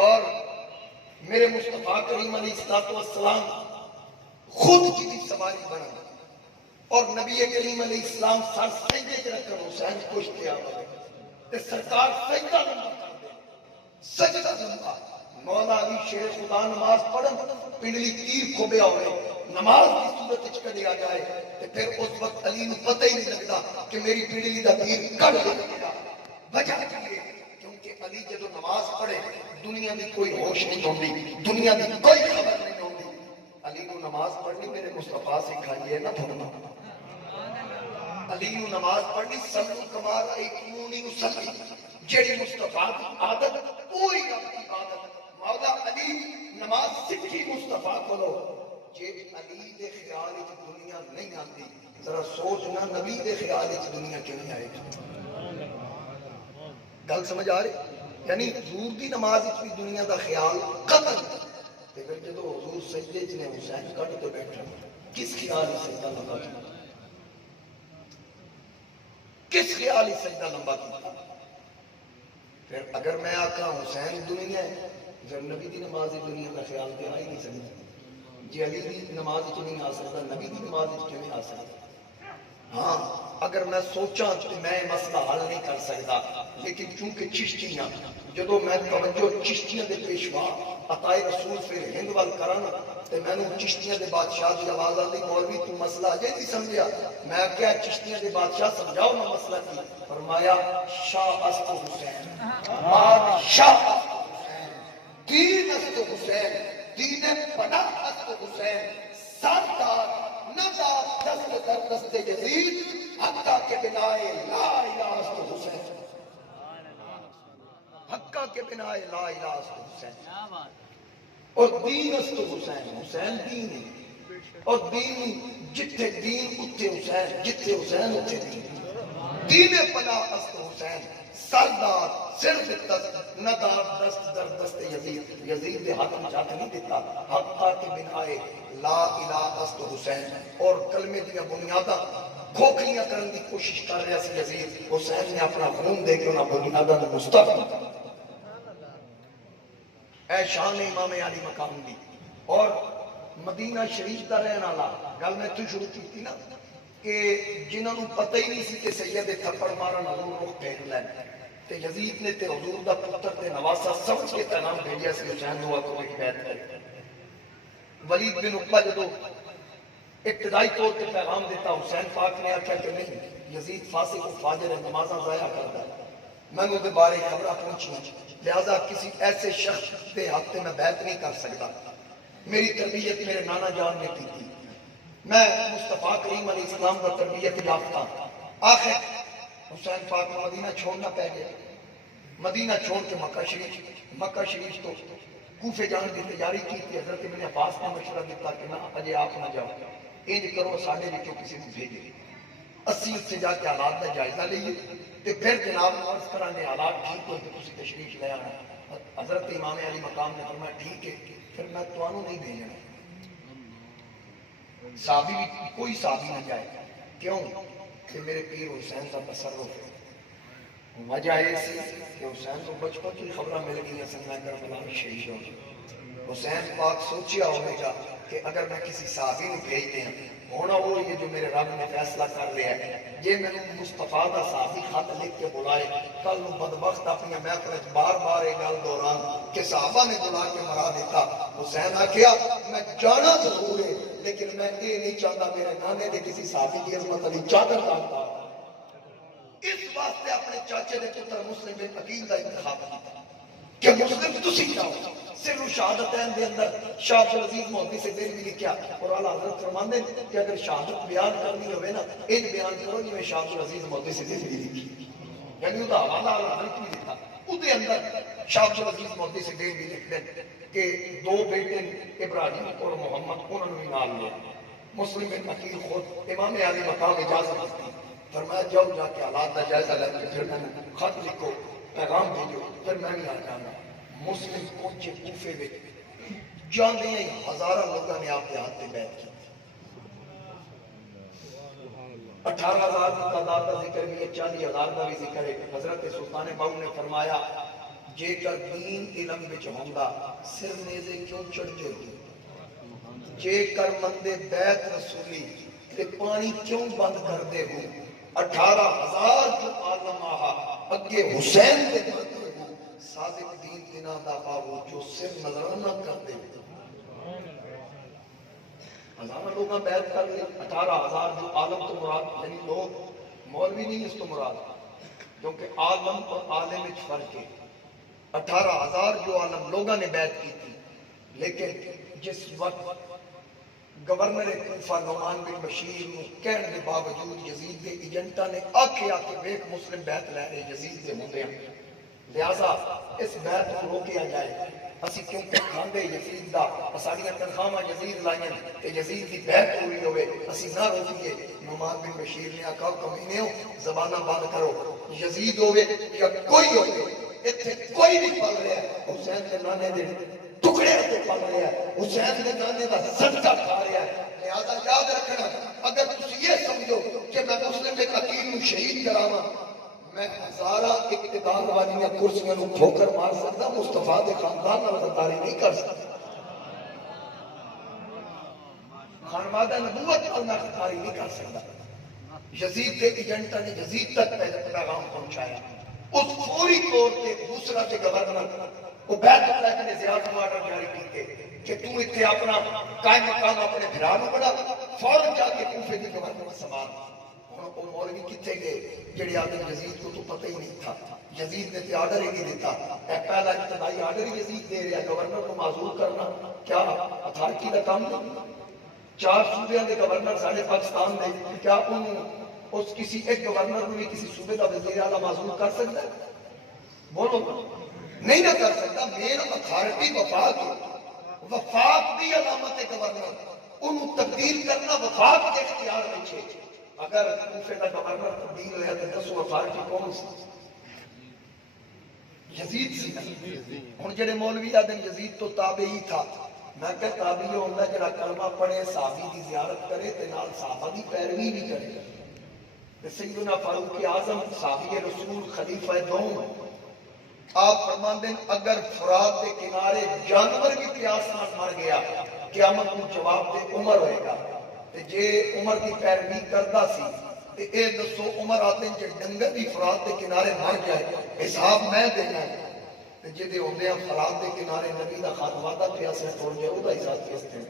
اور میرے مصطفیٰ کریم علیہ السلام خود کی بھی سواری بنا اور نبی کریم علیہ السلام سر سجدے کے رکھ کر حسین پوچھتے آئے تے سرکار سجدہ لمبا کر دے، سجدہ لمبا۔ مولا علی شیر خدا نماز پڑھن پنڈلی تیر کھوبیا ہوئے نماز کی صورت وچ کڈیا جائے تے پھر اس وقت علی نوں پتہ ہی نہیں لگتا کہ میری پنڈلی دا تیر کڈ گیا۔ وجہ کیا ہے؟ کیونکہ علی جدو نماز پڑھے دنیا دی کوئی ہوش نہیں ہوندی، دنیا دی کوئی خبر نہیں ہوندی۔ علی کو نماز پڑھنی میرے مصطفیٰ سے کھائیے نہ بھولنا۔ علی نو نماز پڑھنی سلو کما رأیتمونی نصلی، جیڑی مصطفیٰ کی عادت کوئی رب کی عادت۔ مولا علی نماز سکھی مصطفیٰ کھولو، جے علی دے خیال وچ دنیا نہیں آندی ذرا سوچنا نبی دے خیال وچ دنیا کیوں نہیں آئے گی؟ گل سمجھ آ رہی؟ یعنی حضور دی نماز وچ بھی دنیا دا خیال قتل، تے پھر جدو حضور سجدے چ نے حسین کٹ کے بیٹھا کس خیال ہی سجدہ لمبا کیتا کس خیال ہی سجدہ لمبا کیتا پھر اگر میں آکھاں حسین دنیا ہے پھر نبی دی نماز دنیا کا خیال تے آ ہی نہیں سکتا جی علی دی نماز چ نہیں آ سکتا نبی دی نماز چ کیوں آ سکتا ہاں اگر میں سوچاں تو میں مسئلہ حل نہیں کر سکتا لیکن چونکہ چشتیاں جدو میں توجہ چشتیاں دے پیشوا عطائے رسول پھر ہند وال کرانا تے میں نے چشتیاں دے بادشاہ دی آواز آتی مولوی تو مسئلہ اجے نہیں سمجھا میں کیا چشتیاں دے بادشاہ سمجھاؤ میں مسئلہ کی فرمایا شاہ است حسین بادشاہ است حسین دین است حسین دین پناہ است حسین سردار نظر دست در دست یزید حقہ کے بنائے لا الہ است حسین حقہ کے بنائے لا الہ است حسین اور دین است حسین حسین دین ہے اور دین جتھے دین اتھے حسین جتھے حسین اتھے دین دین پناہ است حسین سردار صرف دست ندار دست در دست یزید یزید دے ہاتھ میں جاتا نہیں دیتا حقہ کے بنائے لا الہ است حسین اور کلمے دیا بنیادہ کھوکھلیاں کرنے کی کوشش کر رہا سی یزید حسین نے اپنا خون دے کے انہاں بنیادہ نے مستقبل اے شان امام علی مقام دی اور مدینہ شریف دا رہن والا گل میں تو شروع کی تھی نا کہ جنہوں نے پتہ ہی نہیں سی کہ سید تھپڑ مارن حضور روح پھیر لین تے یزید نے تے حضور دا پتر تے نواسا سمجھ کے پیغام بھیجیا سی حسین دعا کو ایک بیعت کرے ولید بن عقبہ جدو ابتدائی طور پہ پیغام دیتا حسین پاک نے آکھا کہ نہیں یزید فاسق و فاجر ہے نمازاں ضائع کرتا ہے میں نے دے بارے خبریں پہنچی لہذا کسی ایسے شخص کے ہاتھ میں بیعت نہیں کر سکتا میری تربیت میرے نانا جان نے کی تھی میں مصطفیٰ کریم علیہ السلام کا تربیت یافتہ آخر حسین پاک کو مدینہ چھوڑنا پہ گیا مدینہ چھوڑ کے مکہ شریف تو کوفے جانے کی تیاری کی تھی حضرت ابن عباس نے مشورہ دیتا کہ نہ اجے آپ نہ جاؤ انج کرو ساڈے وچوں کسی کو بھیجے اسی سے جا کے حالات کا جائزہ لئیے تے پھر جناب عرض کران دے حالات ٹھیک ہوئے تو تسی تشریف لے آنا حضرت امام علی مقام نے فرمایا ٹھیک ہے پھر میں توانوں نہیں بھیجنا صحابی بھی کوئی صحابی نہ جائے کیوں کہ میرے پیر حسین کا تصرف ہے وجہ ایسی کہ حسین کو بچپن کی خبریں مل گئی سنگا کربلا میں شہید ہو گئی حسین پاک سوچیا ہوئے گا کہ اگر میں کسی صحابی کو بھیج دیں ہونا وہ یہ جو میرے رب نے فیصلہ کر لیا ہے یہ میں نے مصطفیٰ دا صحابی خط لکھ کے بلائے کل وہ بدبخت اپنی محفل بار بار ایک گل دوران کہ صحابہ نے بلا کے مرا دیتا حسین آکھیا میں جانا ضرور ہے لیکن میں یہ نہیں چاہتا میرے نانے دے کسی صحابی کی عظمت علی چادر ڈالتا اس واسطے اپنے چاچے دے پتر مسلم بن عقیل کا انتخاب کیا کہ مسلم تسی جاؤ سر شہادتین دے اندر شاہ عبد العزیز محدث سے دیر بھی لکھیا اور اعلیٰ حضرت فرماندے کہ اگر شہادت بیان کرنی ہوئے نا ایک بیان کرو جی میں شاہ عبد العزیز محدث سے دیر بھی لکھی یعنی وہ دا حوالہ اعلیٰ حضرت بھی لکھا وہ دے اندر شاہ عبد العزیز محدث سے دیر بھی لکھ دیں کہ دو بیٹے ابراہیم اور محمد انہوں نے نال لیا مسلم بن عقیل خود امام علی مقام اجازت دیتی فرمایا جاؤ جا کے حالات کا جائزہ لے کے پھر میں خط لکھو پیغام بھیجو پھر میں بھی آ جانا مسلم پہنچے کوفے میں جانے ہی ہزارہ لوگوں نے آپ کے ہاتھ میں بیعت کی 18,000 کی تعداد کا ذکر بھی ہے 40,000 کا بھی ذکر ہے حضرت سلطان باؤ نے فرمایا جے کر دین علم وچ ہوندا سر نیزے کیوں چڑھ دے جے کر مندے بیعت رسولی تے پانی کیوں بند کر دے ہو 18,000 جو عالم آہا اگے حسین دے مندے ہو صادق دین دینا دا باو جو سر نظرانہ کر دے ہزارہ لوگاں بیعت کر لیں 18,000 جو عالم تو مراد یعنی لوگ مولوی نہیں اس تو مراد کیونکہ عالم اور عالم وچ فرق ہے 18,000 جو عالم لوگاں نے بیعت کی تھی لیکن جس وقت گورنر کوفہ نعمان بن بشیر نو کہنے کے باوجود یزید کے ایجنٹا نے آکھیا کہ ایک مسلم بیعت لے رہے یزید دے ہوندے ہیں لہذا اس بیعت کو روکیا جائے اسی کیونکہ کھاندے یزید دا اساڑیاں تنخواہاں یزید لائیں تے یزید دی بیعت پوری ہوئے اسی نہ روکیے نعمان بن بشیر نے آکھا کمینیو زبانہ بند کرو یزید ہوئے یا کوئی ہوئے اتنے کوئی نہیں پڑھ رہا ہے حسین کے نانے دے ٹکڑے تے پڑ رہا ہے، حسین کے نانے دا صدقہ کھا رہا ہے. لہذا یاد رکھنا اگر تسی یہ سمجھو کہ میں مسلم بن عقیل نو شہید کراواں، میں ہزارہ اقتدار والی کرسیاں نو ٹھوکر مار سکتا، مصطفیٰ دے خاندان نال غداری نہیں کر سکتا. خانوادہ نبوت نال میں غداری نہیں کر سکتا. یزید کے ایجنٹا نے یزید تک پیغام پہنچایا. اس فوری طور پہ دوسرا کے گورنر عبید اللہ نے زیاد آرڈر جاری کیتے کہ تو اتنے اپنا قائم مقام اپنے بھرا نو بڑا، فوراً جا کے کوفے کی گورنر سنبھال. ہن وہ مولوی کتنے گئے جڑے آدھے یزید کو تو پتہ ہی نہیں تھا، یزید نے تے آرڈر ہی نہیں دیتا. پہلا ابتدائی آرڈر ہی یزید دے رہا، گورنر کو معذور کرنا کیا اتھارٹی کا کام نہیں؟ 4 صوبیاں کے گورنر سارے پاکستان میں، کیا انہوں اس کسی ایک گورنر کو بھی کسی صوبے کا وزیر اعلیٰ معذور کر سکتا ہے؟ بولو نہیں نہ کر سکتا. مین اتھارٹی وفاق ہے، وفاق دی علامت ہے گورنر، انہوں تبدیل کرنا وفاق کے اختیار میں چھے. اگر کوفے کا گورنر تبدیل ہویا تو دسو اتھارٹی کون سی؟ یزید سی. ہن جڑے مولوی آدم یزید تو تابعی تھا، میں کہ تابعی ہوندہ جڑا کلمہ پڑھے، صحابی دی زیارت کرے تے نال صحابہ دی پیروی بھی کرے. سیدنا فاروق اعظم صحابی رسول خلیفہ دوم آپ فرماندے ہیں اگر فرات کے کنارے جانور بھی پیاس نال مر گیا قیامت کو جواب دے عمر ہوئے گا. تے جے عمر دی پیروی کردا سی تے اے دسو عمر آتے ہیں جے ڈنگر بھی فرات کے کنارے مر جائے حساب میں دینا ہے. تے جے دے ہوندے ہیں فرات کے کنارے نبی دا خانوادہ پیاسے توڑ جائے او دا حساب کیسے ہیں؟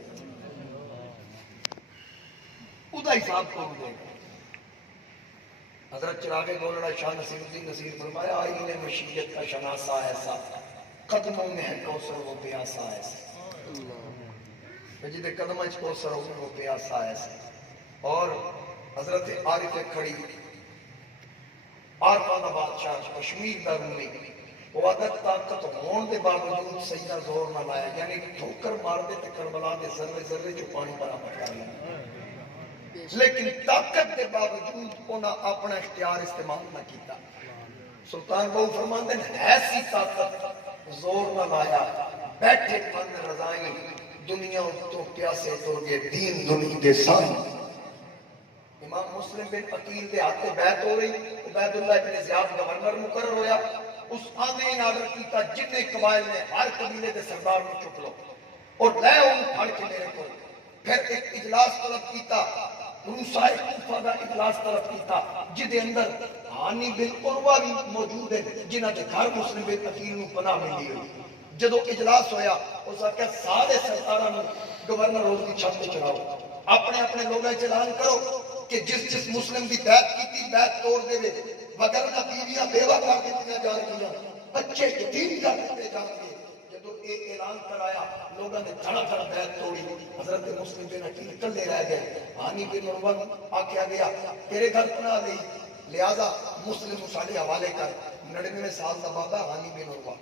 او دا حساب کون دے گا؟ حضرت چراغ گولڑا شاہ نصیر الدین نصیر فرمایا آئین مشیت کا شناسہ ایسا، قدموں میں ہے کوثر وہ پیاسا ایسا. جدے قدمہ اچ کوثر ہو وہ پیاسا ایسا. اور حضرت عارف کھڑی عارفہ دا بادشاہ کشمیر دا رومی، وہ عدد طاقت ہون دے باوجود سیدہ زور نہ لایا، یعنی ٹھوکر مار دے تے کربلا دے ذرے ذرے جو پانی برآمد کر لیا، لیکن طاقت کے باوجود انہاں اپنا اختیار استعمال نہ کیتا. سلطان بہو فرماندے ہیں ایسی طاقت زور نہ لایا، بیٹھے پن رضائیں دنیا تو پیاسے تر گئے دین دنیا دے سان. امام مسلم بن عقیل دے ہاتھ بیعت ہو رہی، عبید اللہ بن زیاد گورنر مقرر ہویا. اس آنے آرڈر کیتا جتنے قبائل نے ہر قبیلے دے سردار کو چک لو اور لے ان پھڑ کے میرے کو. پھر ایک اجلاس طلب کیتا، روسائے کوفہ دا اجلاس طلب کیتا جدے اندر ہانی بن عروہ بھی موجود ہے جنہاں کے گھر مسلم بن عقیل نو پناہ ملی ہوئی. جدو اجلاس ہویا اس آکھیا سارے سرداراں نو گورنر روز کی چھت تے چڑھاؤ، اپنے اپنے لوگاں اعلان کرو کہ جس جس مسلم دی بیعت کیتی بیعت توڑ دے وے، وگرنہ بیویاں بیوہ کر دتیاں جا رہی ہیں، بچے یتیم کر دیتے جا رہے ہیں. جدو یہ اعلان کرایا لوگوں نے دھڑا دھڑ بیعت توڑی. حضرت مسلم بن عقیل کلے رہ گئے. ہانی بن عروہ آکھیا گیا تیرے گھر پناہ دی، لہذا مسلم ساڈے حوالے کر. 99 سال دا بابا ہانی بن عروہ،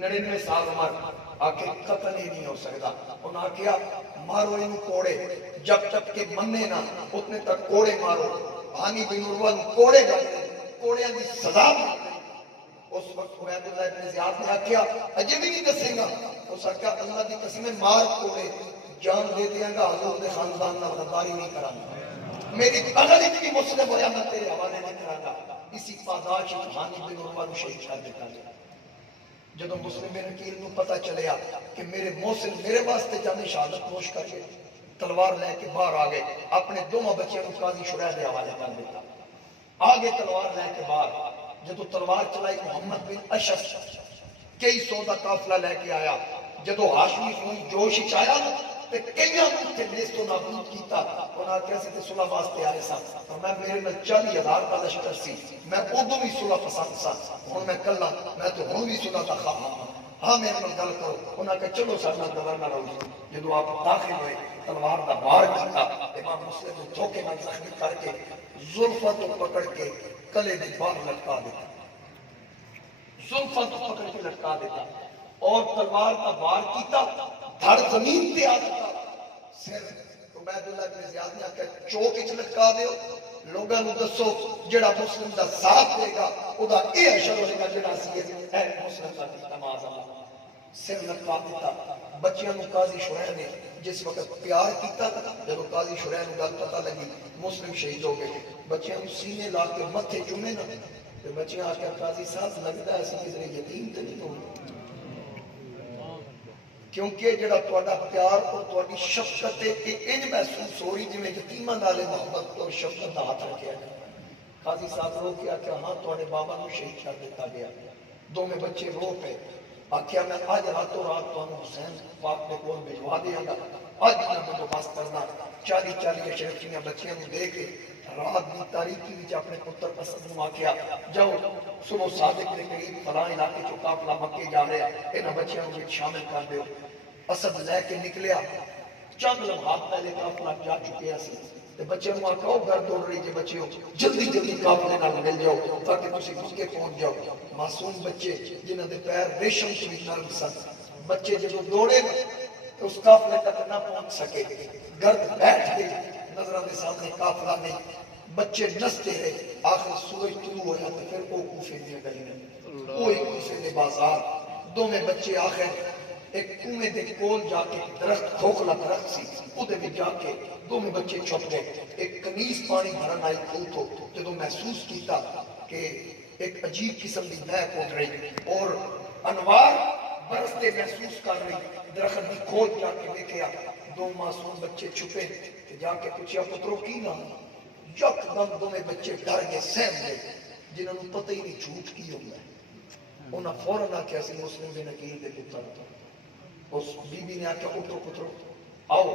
99 سال عمر، آکے قتل ہی نہیں ہو سکتا. انہوں نے کیا مارو انہوں کوڑے، جب تک کہ مننے نہ اتنے تک کوڑے مارو. ہانی بن عروہ کوڑے گئے، کوڑے دی سزا مار. اس وقت عبید اللہ بن زیاد نے آکھیا اجے بھی نہیں دسے گا. اس آکھیا اللہ دی قسم مار کوڑے، جان دے دیاں گا حضور دے خاندان نال غداری نہیں کراں، میری اگر اتنی مسلم ہویا میں تیرے حوالے نہیں کراں گا. اسی پاداش ہانی بن عروہ کو شہید کر دیتا گیا. جدو مسلم بن عقیل نو پتہ چلیا کہ میرے محسن میرے واسطے جانے شہادت نوش کر کے تلوار لے کے باہر آ گئے، اپنے دونوں بچیاں کو قاضی شریح دے حوالے کر دیتا. آگے تلوار لے کے باہر جدو تلوار چلائی محمد بن اشعث کئی سو دا قافلہ لے کے آیا. جدو ہاشمی خون جوش چایا تے کئیاں کو تے نیست و نابود کیتا. انہاں کیسے تے صلح واسطے آئے سا، میں میرے میں 40,000 کا لشکر سی، میں ادو بھی صلح پسند سا. ہن میں کلا میں تو ہن بھی صلح دا خواہاں ہاں میرے نال گل کرو. انہاں کہ چلو سارے نال گورنر ہو. جدو آپ داخل ہوئے تلوار دا وار کیتا، امام مسلم کو دھوکے نال زخمی کر کے زلفاں تو پکڑ کے کلے دے باہر لٹکا دیتا، زلفاں تو پکڑ کے لٹکا دیتا اور تلوار کا وار کیتا، دھڑ زمین پہ آ دیتا. سر عبید اللہ بن زیاد نے آکھیا چوک وچ لٹکا دیو، لوگاں نو دسو جڑا مسلم دا ساتھ دے گا او دا اے اشر ہوئے گا جڑا سی اے مسلم دا نماز اللہ سر لٹکا دیتا بچیاں نو قاضی شرح نے جس وقت پیار کیتا جب قاضی شرح نو گل پتہ لگی مسلم شہید ہو گئے بچیاں نو سینے لا کے متھے چومے نا تے بچیاں آ کے قاضی صاحب لگدا ہے سی کسی یتیم تے نہیں ہو کیونکہ جڑا تہاڈا پیار اور تہاڈی شفقت ہے کہ انج محسوس ہو رہی جویں یتیماں نال محبت اور شفقت دا ہاتھ رکھیا گیا قاضی صاحب رو کے آخیا ہاں تہاڈے بابا نو شہید کر دیتا گیا دونوں بچے رو پے آخیا میں آج راتوں رات تمہیں حسین پاک کے کول بھجوا دیا گا آج میں بندوبست کرنا 40 اشرفیاں بچیاں نو دے کے رات کی تاریکی وچ اپنے پتر اسد نو آخیا جاؤ صبح صادق کے قریب فلاں علاقے چوں قافلہ مکے جا رہا انہاں بچیاں نو شامل کر دیو اسد لے کے نکلیا چند لمحات پہلے قافلہ جا چکیا سی تے بچیاں نو آکھو گھر دوڑ رہی جے بچیو جلدی جلدی قافلے نال مل جاؤ تاکہ تسی مکے پہنچ جاؤ معصوم بچے جنہاں دے پیر ریشم سے نرم سن بچے جدوں دوڑے تو اس قافلے تک نہ پہنچ سکے گرد بیٹھ گئی نظراں دے سامنے قافلہ نہیں بچے نستے رہے آخر سورج طلوع ہوا تو پھر وہ کوفے دیا گلیاں وہی کوفے دے بازار دونوں بچے آخر ایک کنویں دے کول جا کے درخت کھوکھلا درخت سی اودے وچ جا کے دونوں بچے چھپ گئے ایک کنیز پانی بھرن آئی کھو تو جدوں محسوس کیتا کہ ایک عجیب قسم کی مہک اٹھ رہی اور انوار برستے محسوس کر رہی درخت کی کھود جا کے دیکھیا دو معصوم بچے چھپے جا کے پوچھیا پترو کی نام یک دم دونوں بچے ڈر گئے سہم گئے جنہوں نے پتہ ہی نہیں جھوٹ کی ہوتا ہے انہاں فوراً آکھیا سی مسلم بن عقیل دے پتر اس بی بی نے آکھیا اٹھو پترو آؤ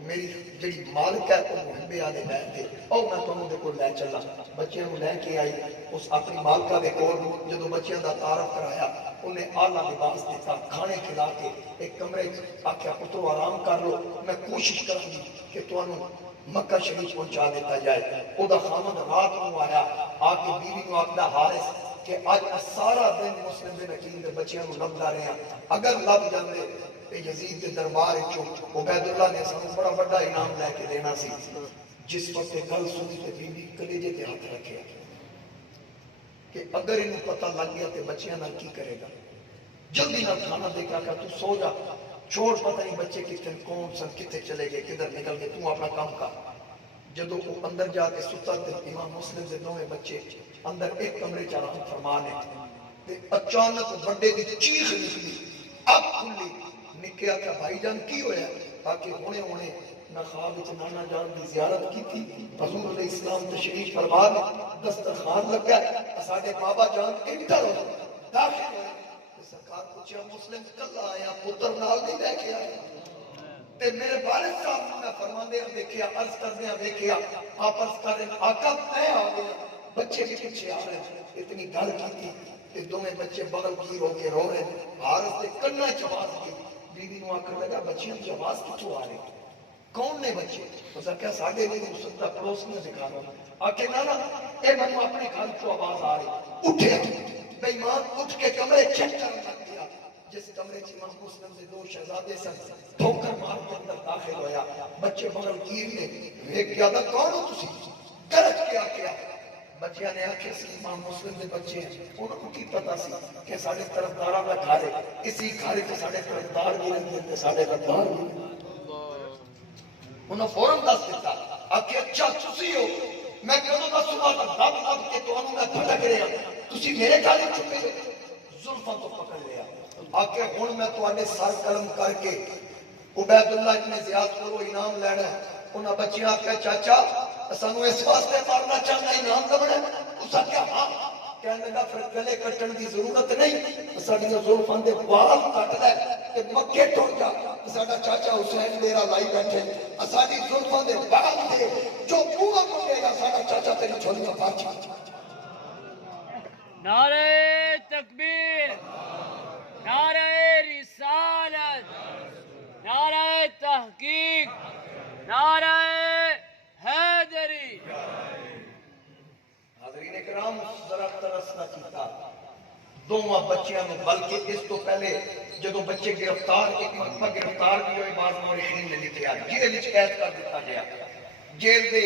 میری جڑی مالک ہے وہ محبے والے بیٹھ دے او میں تمہیں دے کول لے چلا بچیاں نو لے کے آئی اس اپنی مالکہ دے کول جدوں بچیاں دا تعارف کرایا انہیں اعلیٰ لباس دیتا کھانے کھلا کے ایک کمرے آکھیا پترو آرام کر لو میں کوشش کروں گی کہ تانوں مکہ شریف پہنچا دیتا جائے او دا خامد رات نو آیا آ کے بیوی نو آکھدا حارث کہ آج سارا دن مسلم بن عقیل دے بچیاں نو لبدا رہے ہیں اگر لب جاندے تے یزید کے دربار وچوں عبید اللہ نے سانوں بڑا بڑا انعام لے کے دینا سی جس وقت گل سنی تے بی بی کلیجے تے ہاتھ رکھیا کہ اگر انہوں پتہ لگ گیا تے بچیاں نال کی کرے گا جلدی نہ کھانا دے کر تو سو جا چھوڑ پتہ نہیں بچے کتنے کون سن کتنے چلے گئے کدھر نکل گئے تو اپنا کام کر جدوں وہ اندر جا کے ستا تے امام مسلم دے دونوں بچے اندر ایک کمرے چ آرام فرمانے تے اچانک بڑے دی چیخ نکلی اب کھلی نکیا کہ بھائی جان کی ہویا تاکہ ہونے نہ خواب وچ نانا جان دی زیارت کی تھی حضور علیہ السلام تشریف فرما دسترخوان لگا ساڈے بابا جان انٹر ہو داخل ہوئے سرکار پوچھا مسلم کلا آیا پتر نال نہیں لے کے آیا تے میرے والد صاحب نے فرماندے دیکھیا عرض کردے دیکھیا آپ عرض کر رہے آقا میں آ گیا بچے بھی پیچھے آ رہے ہیں اتنی گل کی تھی تے دونوں بچے بغل گیر ہو کے رو رہے ہیں حارث دے کنا چ آواز کی بیوی نو آکھن لگا بچیاں کی آواز کتھوں آ رہی کون نے بچے اس کیا ساڈے نہیں ہو سکتا پڑوس میں دکھا رہا آکے نا اے میں اپنے گھر چ آواز آ رہی اٹھے بے ایمان اٹھ کے کمرے چیک کرنے لگ گیا جس کمرے چ امام مسلم دے دو شہزادے سن ٹھوکر مار کے اندر داخل ہویا بچے بغل گیر نے ویکھیا دا کون ہو تسی گرج کے آکھیا بچیاں نے آکھیا سی امام مسلم دے بچے انہاں کو کی پتہ سی کہ ساڈے طرفداراں دا گھر ہے اسی گھر وچ ساڈے طرفدار بھی رہندے تے ساڈے غدار بھی انہاں فوراً دس دیتا آکھیا اچھا تسی ہو میں کہوں گا صبح تک دب دب کے تانوں میں بھٹک رہا تسی میرے گھر وچ چھپے ہو زلفاں تو پکڑ لیا آکھیا ہن میں تواڈے سر قلم کر کے عبید اللہ ابن زیاد کو انعام لینا انہاں بچیاں آکھیا چاچا سانو اس واسطے مارنا چاہنا انعام دبنا اس آکھیا ہاں کہنے لگا پھر گلے کٹن دی ضرورت نہیں ساڈیاں زلفاں دے بال کٹ لے تے مکے ٹر جا ساڈا چاچا حسین ڈیرا لائی بیٹھے ساڈی زلفاں دے بال دے جو بوہا کھولے گا ساڈا چاچا تیری چھولیاں پاچ نعرہ تکبیر نعرہ رسالت نعرہ تحقیق نعرہ حیدری حاضرین اکرام ذرا ترس نہ کیتا دونوں بچیاں نو بلکہ اس تو پہلے جدو بچے گرفتار ایک مرتبہ گرفتار بھی ہوئے بعض مورخین نے لکھیا جیل وچ قید کر دیتا گیا جیل دے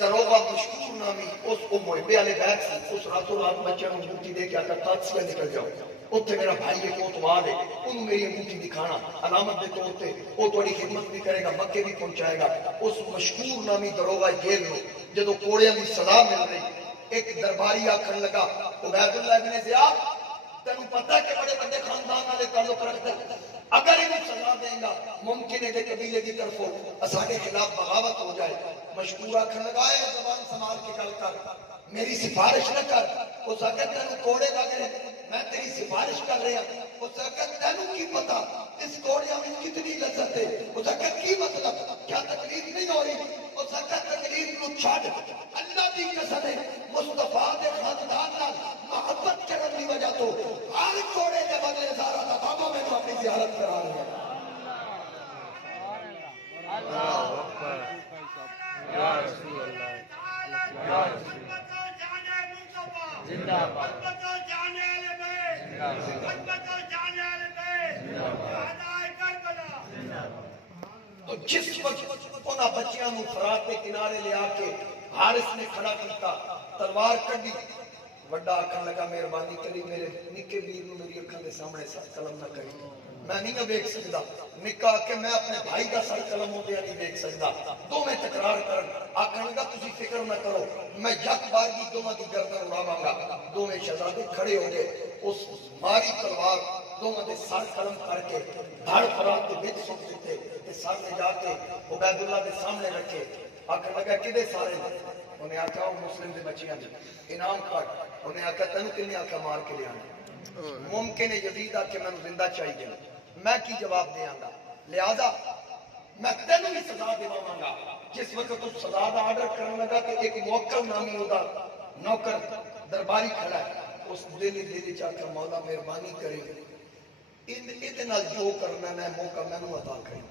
دروغہ مشکور نامی اس محبے والے بیت سی، اس راتوں رات بچوں کو انگوٹھی دے کے آتا قادسیہ نکل جاؤ، اتنے میرا بھائی ہے کوتوال ہے، انہوں میری انگوٹھی دکھانا علامت دے طور پہ، وہ تھوڑی خدمت بھی کرے گا، مکے بھی پہنچائے گا۔ اس مشکور نامی دروغہ جیل میں جدو کوڑیاں کی سزا مل رہی، ایک درباری آکھن لگا عبید اللہ ابن زیاد تینوں پتہ کہ بڑے بڑے خاندان والے تعلق رکھتا ہے، اگر انہیں سزا دیں گا ممکن ہے کہ قبیلے کی طرفوں اساڑے خلاف بغاوت ہو جائے۔ مشکور آکھن لگا ہے زبان سنبھال کے گل کر، میری سفارش نہ کر، اس وقت تینوں کوڑے لگ رہے میں تیری سفارش کر رہا، اس وقت تینوں کی پتا اس کوڑیاں میں کتنی لذت ہے، اس وقت کی مطلب کیا تکلیف نہیں ہو رہی، اس وقت تکلیف کو چھاڑ اللہ کی قسم ہے مصطفیٰ دے خاندان نال محبت کرنے کی وجہ تو ہر کوڑے کے بدلے سارا لفافہ میں اپنی زیارت کرا رہے ہیں۔ اللہ اکبر یا رسول اللہ یا رسول اللہ زندہ باد تو جس وقت انہاں بچیاں نو فرات کے کنارے لے آ کے حارث نے کھڑا کیتا، تلوار کڈی، وڈا آکھن لگا مہربانی کری میرے نکے ویر نو میری اکھاں دے سامنے سر قلم نہ کری، میں نہیں ویکھ سکدا، نکا کہ میں اپنے بھائی دا سر قلم ہوندیا نہیں ویکھ سکدا، دوویں تکرار کرن، آکھن لگا تسی فکر نہ کرو میں یک بار دی دوواں دی گردن اڑاواں گا، دوویں شہزادے کھڑے ہو گئے، اس ماری تلوار دوواں دے سر قلم کر کے دھڑ فرات دے وچ سٹ دتے تے سر لے جا کے عبید اللہ دے سامنے رکھے، آکھن لگا کدے سارے انہیں آکھا وہ مسلم دے بچیاں دے انعام کٹ، انہیں آکھا تینوں کنے آکھا مار کے لے آنا، ممکن ہے یزید آکھے میں زندہ چاہیے، میں کی جواب دے آنگا، لہذا میں تینوں بھی سزا دیواں گا۔ جس وقت تو سزا دا آرڈر کرنے لگا کہ ایک موکل نامی ہوگا نوکر درباری کھڑا ہے، اس دلی چاہتا مولا مہربانی کرے ادھے نال جو کرنا میں موقع میں نو عطا کریں،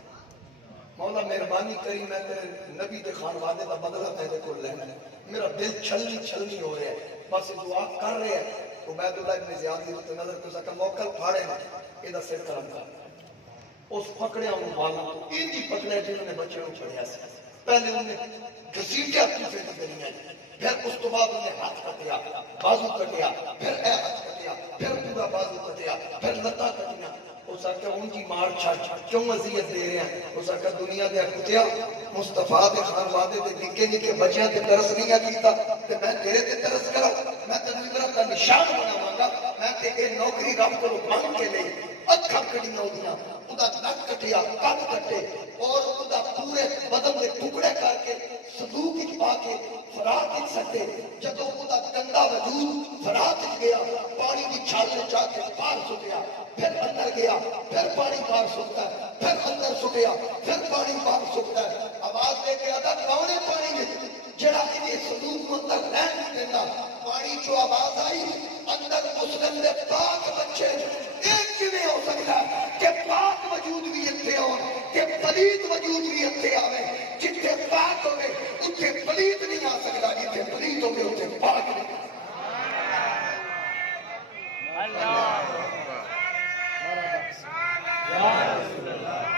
مولا مہربانی کری میں تیرے نبی دے خان وعدے دا بدلہ تیرے کو لینا ہے، میرا دل چھلنی ہو رہا ہے، بس دعا کر رہے ہیں۔ عبید اللہ ابن زیاد دی تے نظر کو سکا موکل پھاڑے نا ادا سر قلم کر، اس پکڑے انہوں والا ان کی پکڑے جنہوں نے بچے کو چھڑیا سی، پہلے انہیں گھسیٹیا کوفے دی گلیاں، پھر اس تو بعد انہیں ہاتھ کٹیا، بازو کٹیا، پھر اے ہاتھ کٹیا، پھر پورا بازو کٹیا، پھر لتا کٹیا، اس آکے ان کی مار چھڑ کیوں عذیت دے رہے ہیں، اس آکے دنیا دے کتیا مصطفیٰ دے خان وعدے دے نکے نکے بچیاں تے ترس نہیں کیتا تے میں تیرے تے ترس کرا، میں تے عبرت دا نشان بناواں گا، میں تے اے نوکری رب کو مانگ کے لئی اکھاں کڑیاں ہوندیاں، ادا نک کٹیا، کٹ کٹے اور ادا پورے بدن دے ٹکڑے کر کے صندوق وچ پا کے فرات وچ سٹے، جدوں ادا گندا وجود فرات وچ گیا، پانی دی چھال چا کے باہر سٹیا، پھر اندر گیا، پھر پانی باہر سٹتا ہے، پھر اندر سٹیا، پھر پانی باہر سٹتا ہے، آواز دے کے آتا کون ہے پانی میں جڑا انہیں صندوق کو اندر رہن نہیں دیتا، پانی جو آواز آئی اندر مسلم دے پاک بچے، ایک کیویں ہو سکتا ہے کہ پاک وجود بھی اتنے ہو کہ پلید وجود بھی اتنے آوے، جتنے پاک ہوئے اتنے پلید نہیں آ سکتا، جتنے پلید ہوئے اتنے پاک نہیں۔ اللہ یا رسول اللہ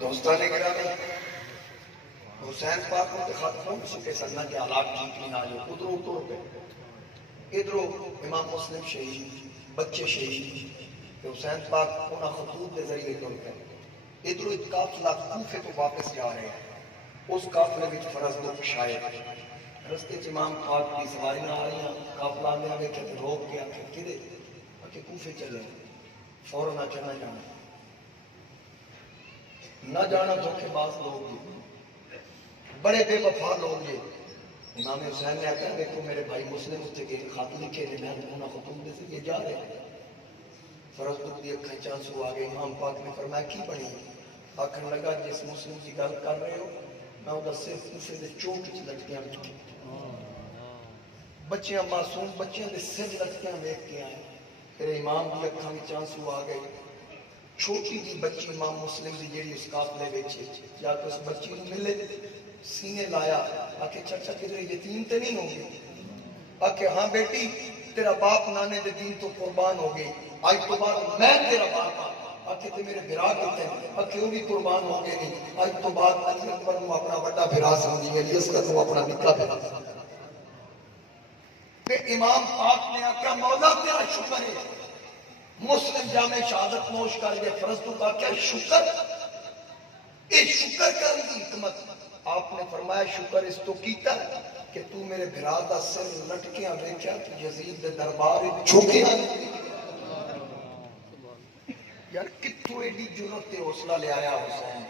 دوستان گرامی، حسین پاک انتخاب ہو چکے سننا کے حالات ٹھیک نہیں آئے، ادھروں ٹوٹ گئے، ادھروں امام مسلم شہید، بچے شہید، حسین پاک انہاں خطوط کے ذریعے ٹوٹ گئے، ادھروں ایک قافلہ کوفے تو واپس جا رہے ہیں، اس قافلے میں فرض دو پشائے، رستے چ امام پاک کی سواریاں آ رہی ہیں، قافلہ میں آگے کہ روک کے آکے کدے کہ کوفے چلے، فوراً آ چلنا جانا نہ جانا، دھوکے باز لوگ یہ بڑے بے وفا لوگ یہ۔ امام حسین نے آتا ہے دیکھو میرے بھائی مسلم اس کے خط لکھے نے میں انہوں نے خطوط دے سے یہ جا رہے ہیں، فرض دکھ دی اکھیں چانسو آگئے، امام پاک نے فرمایا کی بنی، آکھن لگا جس مسلم کی گل کر رہے ہو میں ادھر سے کوفے دے چوٹ چ لٹکیاں بچیاں معصوم بچیاں دے سر لٹکیاں ویکھ کے آئے، پھر امام دی اکھاں وچ آنسو آ گئے، چھوٹی جی بچی امام مسلم دی جیڑی اس قافلے وچ جا کے اس بچی نو ملے سینے لایا آکے چچا کدھر یتیم تے نہیں ہوگی آکے ہاں بیٹی تیرا باپ نانے دے دین تو قربان ہو گئی آج تو بعد میں تیرا باپ آکے تے میرے بھرا کتے آکے وہ بھی قربان ہو گئے نہیں آج تو بعد علی اکبر نو اپنا بڑا بھرا سمجھی علی اصغر نو اپنا نکا بھرا پھر امام پاک نے آکا مولا تیرا شکر ہے مسلم جامع شہادت نوش کر کے فرض تو کا کیا شکر یہ شکر کرنے کی حکمت آپ نے فرمایا شکر اس تو کیتا کہ تو میرے بھرا دا سر لٹکیاں ویکھیا کہ یزید دے دربار جھکیا یار کتوں ایڈی جرت تے حوصلہ لے آیا حسین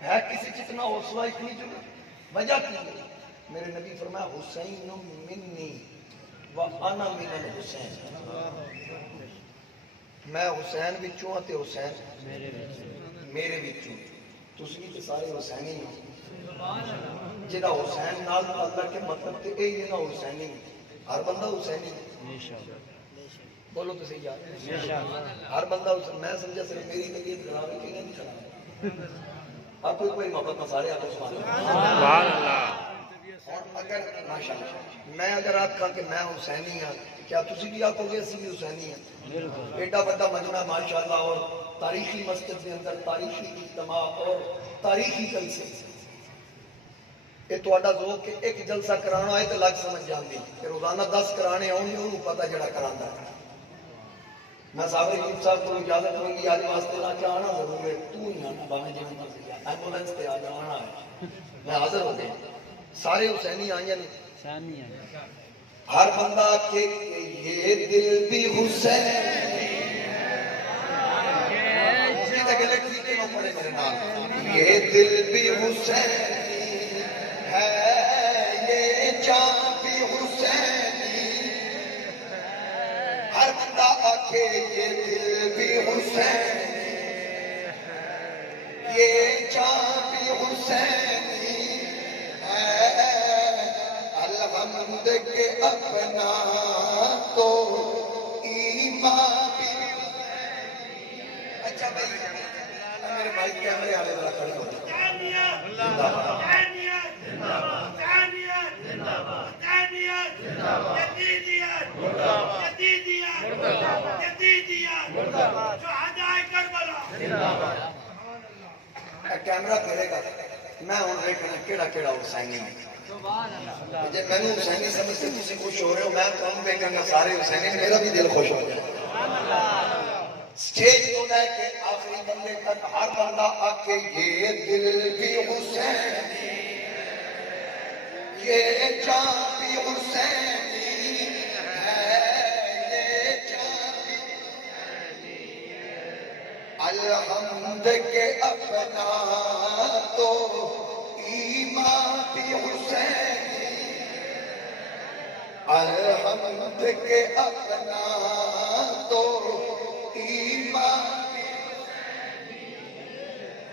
ہے کسی جتنا حوصلہ اتنی جرت وجہ کی میرے نبی فرمایا حسین منی وانا من الحسین میں حسین وچوں تے حسین میرے وچوں تسی بھی تے سارے حسینی ہو جدا حسین نال اللہ کے مطلب تے اے یہ نہ حسینی ہر بندہ حسینی بولو تو صحیح یار ہر بندہ حسین میں سمجھا صرف میری طبیعت خراب ہے کہ نہیں خراب آپ کوئی محبت نہ سارے آپ سبحان اللہ اور اگر ماشاءاللہ میں اگر آپ کہا کہ میں حسینی ہوں کیا تسی بھی آپ ہوگے اسی بھی حسینی ہیں ایڈا بڑا مجمع ماشاءاللہ اور تاریخی مسجد کے اندر تاریخی اجتماع اور تاریخی جلسے یہ تھوڑا ذوق کہ ایک جلسہ کرانا ہے تو لگ سمجھ جاندی کہ روزانہ 10 کرانے ہوں گے انہوں پتہ جڑا کرانا ہے میں صاحب حکیم صاحب کو اجازت دوں گی آج واسطے لا کے آنا ضرور ہے تو نہیں آنا بانے جیون تک ایمبولینس پہ آ جانا ہے میں حاضر ہو گیا سارے حسینی آئیں نہیں ہر بندہ کہ یہ دل بھی حسین یہ دل بھی حسین ہے یہ جان بھی حسینی ہر بندہ آکے یہ دل بھی حسین یہ جان بھی حسینی ہے الحمد کے اپنا تو ایمان بھی اچھا بھائی میرے بھائی کیمرے والے ذرا کھڑے ہو کیمرہ کرے گا میں ہوں دیکھنا کیڑا کیڑا حسینی ہے جب میں نے حسینی سمجھ سے تسی خوش ہو رہے ہو میں کام دیکھیں گا سارے حسینی میرا بھی دل خوش ہو جائے سٹیج تو لے کے آخری بندے تک ہر بندہ آکے یہ دل بھی حسینی یہ جان بھی حسینی ہے یہ جان بھی حسینی الحمد کے اپنا تو ایمان بھی حسینی الحمد کے اپنا تو ایمان بھی حسینی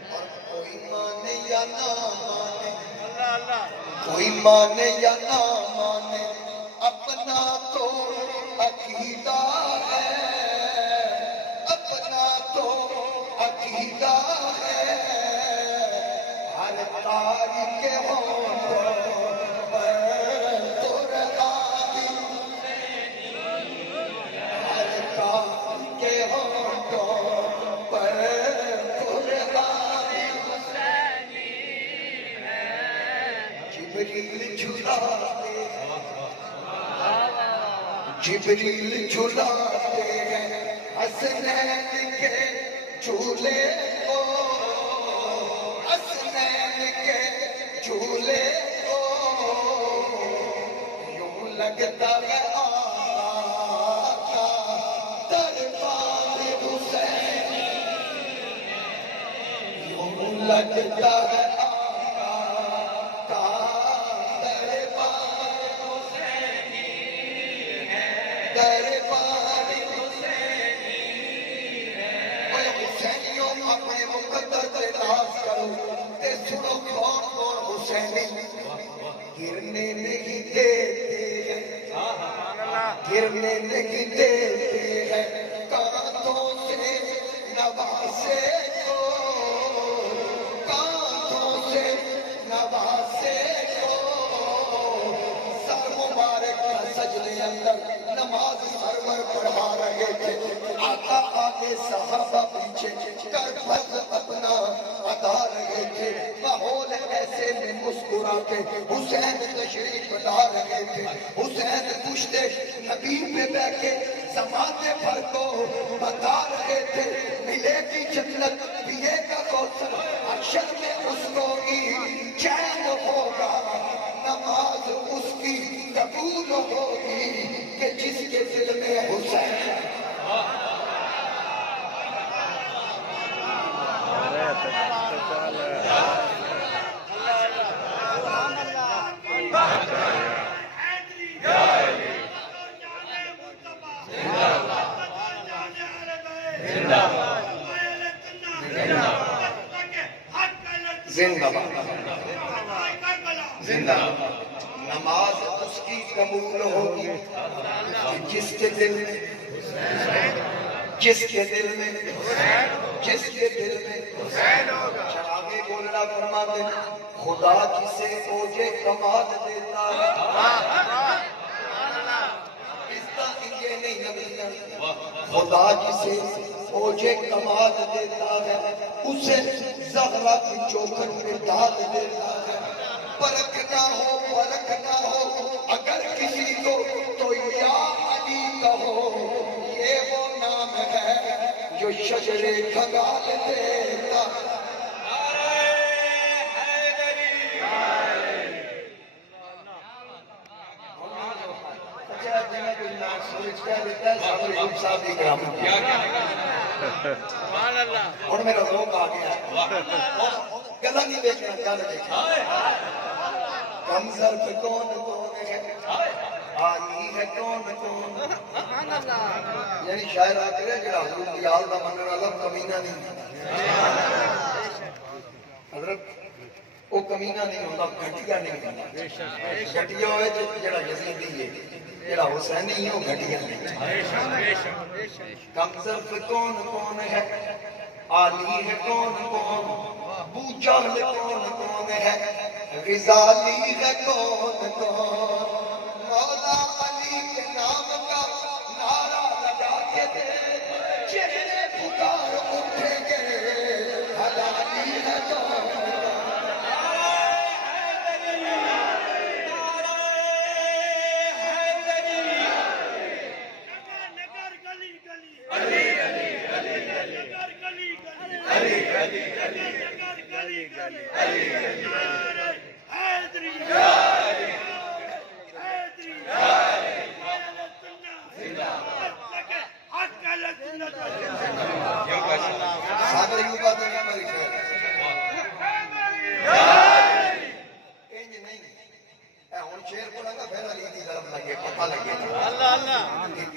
اور کوئی مانے یا نہ مانے کوئی مانے یا نہ مانے اپنا تو عقیدہ ہے اپنا تو عقیدہ ہے ہر تاریخ ہونٹوں پر قرآن ہر تاریخ ہونٹوں پر قرآن جبریل جھلاتے جبریل جھلاتے ہیں حسنین کے جھولے کو حسنین کے جھولے کو یوں لگتا ہے آقا دربار حسینی یوں لگتا ہے گرنے نہیں دیتے گرنے نہیں دیتے ہیں کانٹوں سے صحابہ پیچھے کر فرض اپنا ادا رہے تھے، ماحول ایسے میں مسکراتے حسین تشریف لا رہے تھے، حسین پشتے نبی پہ بیٹھ کے زمانے بھر کو بتا رہے تھے ملے گی جنت پیے گا کوثر، حشر میں اس کو ہی چین ہوگا، نماز اس کی قبول ہوگی کہ جس کے دل میں حسین زندہ باد زندہ باد۔ نماز اس کی قبول ہوگی جس کے دل میں جس کے دل میں جس کے دل میں شرابے گولڑا فرماتے ہیں خدا جسے اوجے کمال دیتا ہے، یہ نہیں نبیاں، خدا جسے اوجے کمال دیتا ہے اسے زہرا کی چوکھٹ میں ڈال دیتا ہے، فرق نہ ہو اگر کسی کو تو یا علی کہو، یہ وہ نام ہے جو شجر کھگال دیتا ہے۔ اور میرا ذوق آ گیا گلا نہیں دیکھنا گل دیکھنا، کم ظرف کون ہے، آنی ہے کون یعنی شاعر آکر ہے جڑا حضور کی آل دا منن والا کمینہ نہیں حضرت وہ کمینہ نہیں ہوتا، گھٹیا نہیں ہوتا، گھٹیا ہوئے جڑا یزیدی ہے جڑا حسینی ہے وہ گھٹیا نہیں، کم ظرف کون ہے، عالی ہے کون بو جہل کون ہے، غزالی ہے کون مولا علی کے نام کا نعرہ لگا کے دے چہرے پکار اٹھیں گے، حلالی ہے کون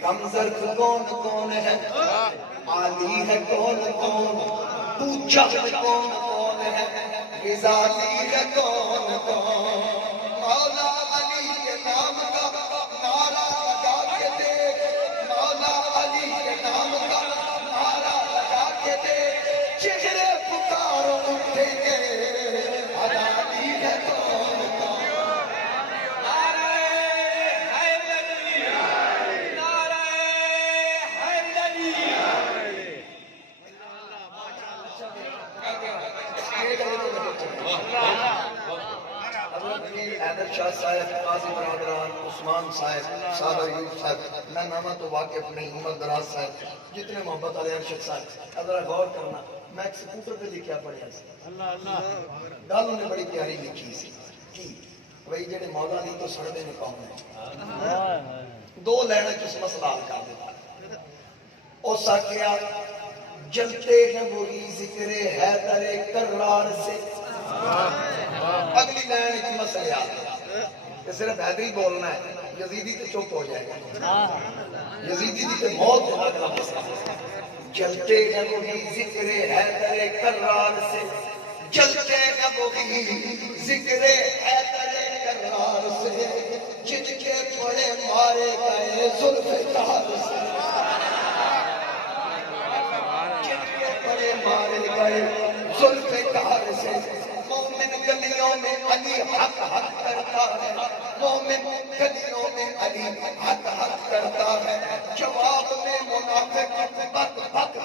کم ظرف کون ہے، عالی ہے کون پوچھا کون ہے، غزالی ہے کون مولا علی کے نام کا نعرہ لگا کے دے، مولا علی کے نام کا نعرہ لگا کے دے چہرے پکار اٹھیں گے، حلالی ہے کون حیدر شاہ صاحب، قاضی برادران، عثمان صاحب، سادہ ایوب صاحب، میں نامہ تو واقف نہیں، عمر دراز صاحب، جتنے محبت علی ارشد صاحب، اگر غور کرنا میں ایک سکوٹر پہ لکھیا پڑھیا سی، گالوں نے بڑی پیاری لکھی سی کی وہی جڑے مولا نہیں تو سڑنے میں کون ہے، دو لینہ جس مسئلہ حل کر دیتا او ساکیا جلتے ہیں وہی ذکر حیدر کرار سے، اگلی لائن کی مسئلہ آتا ہے کہ صرف حیدری بولنا ہے، یزیدی تو چپ ہو جائے گا، یزیدی دی تو موت ہے اگلا مسئلہ، جلتے ہیں وہی ذکر حیدر کرار سے، جلتے ہیں وہی ذکر حیدر کرار سے، جن کے بڑے مارے گئے ذوالفقار سے، جن کے بڑے مارے گئے ذوالفقار سے، مومن گلیوں میں علی حق حق کرتا ہے، مومن گلیوں میں علی حق حق کرتا ہے، جواب میں منافق بک بک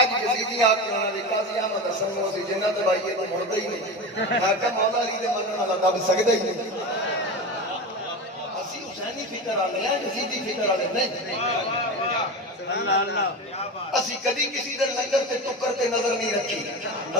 ਅੱਜ ਯਜ਼ੀਦੀ ਆ ਕੇ ਉਹਨਾਂ ਦੇ ਕਾਜ਼ੀ ਅਹਿਮਦ ਹਸਨ ਨੂੰ ਅਸੀਂ ਜਿੰਨਾ ਦਵਾਈਏ ਤਾਂ ਮੁੜਦਾ ਹੀ ਨਹੀਂ। ਮੈਂ ਕਿਹਾ ਮੌਲਾ ਅਲੀ ਦੇ ਮੰਨਣ ਵਾਲਾ ਦੱਬ ਸਕਦਾ ਹੀ ਨਹੀਂ। ਅਸੀਂ ਹੁਸੈਨੀ ਫਿਕਰ ਵਾਲੇ ਆ, ਯਜ਼ੀਦੀ ਫਿਕਰ ਵਾਲੇ ਨਹੀਂ। ਅਸੀਂ ਕਦੀ ਕਿਸੇ ਦੇ ਲੰਗਰ ਤੇ ਟੁੱਕਰ ਤੇ ਨਜ਼ਰ ਨਹੀਂ ਰੱਖੀ।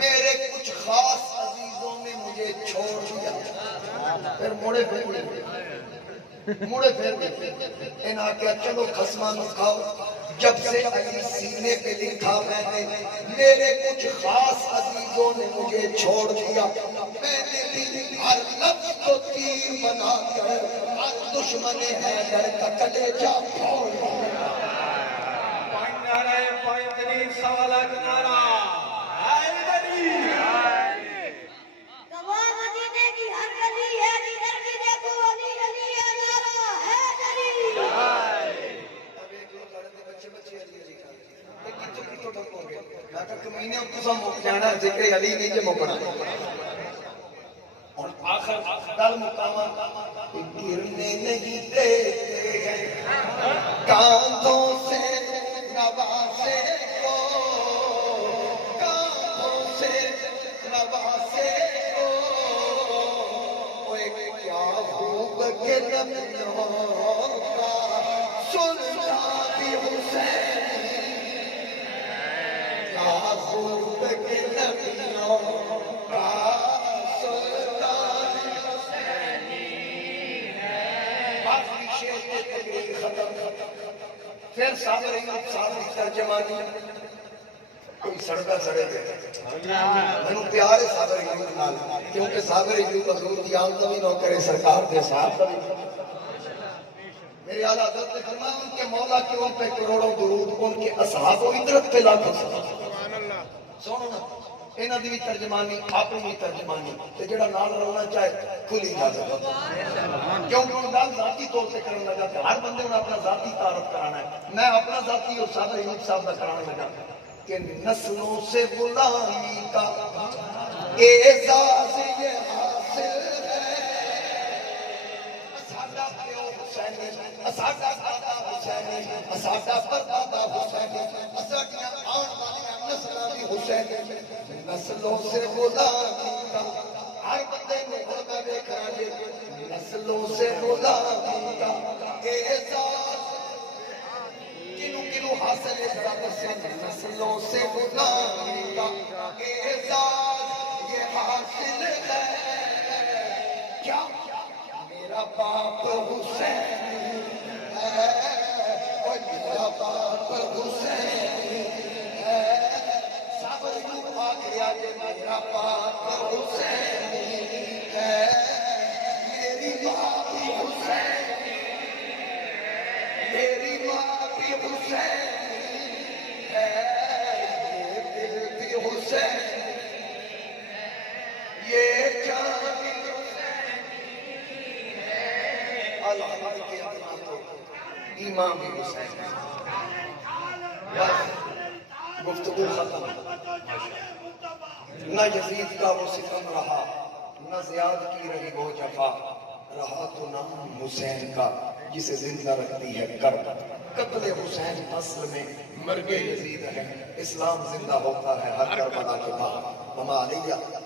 میرے کچھ خاص عزیزوں نے مجھے چھوڑ دیا. پھر مڑے پھر انہاں کیا چلو خسمانو کھاؤ. جب سے علی سینے پہ لکھا میں نے میرے کچھ خاص عزیزوں نے مجھے چھوڑ دیا, میں نے بھی ہر لفظ کو تیر بنا کر ہر دشمن حیدر کا کلیجہ پھوڑ دیا. تمام مدینے کی ہر گلی ہے جدھر بھی دیکھو علی علی ہے نعرہ حیدری. اب ایک لوگ لڑتے بچے علی علی کا ایک کتو ڈھکو گے میں کہا کمینے اب تسا مک جانا ذکر علی نہیں جے مکنا. اور آخر دل مقامہ گرنے نہیں دیتے ہیں کاندھوں سے نوازے کو, کاندھوں سے نوازے کو. کیا خوب کے نبیوں کا سلطان بھی حسین, کیا خوب کے نبیوں کا سلطان حسینی ہے. آخری شعر کے تقریر ختم. پھر صابر ایوب صاحب کی ترجمانی کوئی سڑکا سڑے گئے. میں پیار ہے صابر ایوب نال کیونکہ صابر ایوب حضور کی آمد بھی نہ کرے سرکار دے صاحب کبھی. میرے اعلیٰ حضرت نے فرمایا ان کے مولا کے ان پہ کروڑوں درود, ان کے اصحاب و عطرت پہ لاکھوں سلام. سنو نا انہاں دی بھی ترجمانی اپنی بھی ترجمانی تے جڑا نال رہنا چاہے کھلی اجازت. کیونکہ ان گل ذاتی طور سے کرنا لگا کہ ہر بندے نے اپنا ذاتی تعارف کرانا ہے. میں اپنا ذاتی اور صابر ایوب صاحب کا کرانا لگا کہ نسلوں سے غلامی کا اعزاز یہ حاصل ہے. ساڈا پیو حسینی, ساڈا دادا حسینی, ساڈا پردادا حسینی, ساڈیاں آن والیاں نسلاں بھی حسینی. نسلوں سے غلامی کا ہر بندے کو ہوتا دیکھنا جی. نسلوں سے غلامی کا اعزاز کنو حاصل ہے ذرا سے. نسلوں سے غلامی کا اعزاز یہ حاصل ہے. کیا میرا باپ حسین ہے, اور میرا باپ حسین ہے. صابر ایوب آ گیا کہ میرا باپ حسین ہے, میری ماں بھی حسین, میری ماں بھی حسین ہے, یہ دل بھی حسین, یہ جان بھی حسین ہے. الحمد کے اپنا تو امام بھی حسین ہے. بس گفتگو ختم. نہ یزید کا وہ ستم رہا, نہ زیاد کی رہی وہ جفا, رہا تو نام حسین کا جسے زندہ رکھتی ہے کرب. قتل حسین اصل میں مرگ یزید ہے, اسلام زندہ ہوتا ہے ہر کربلا کے بعد. وما علیہ الا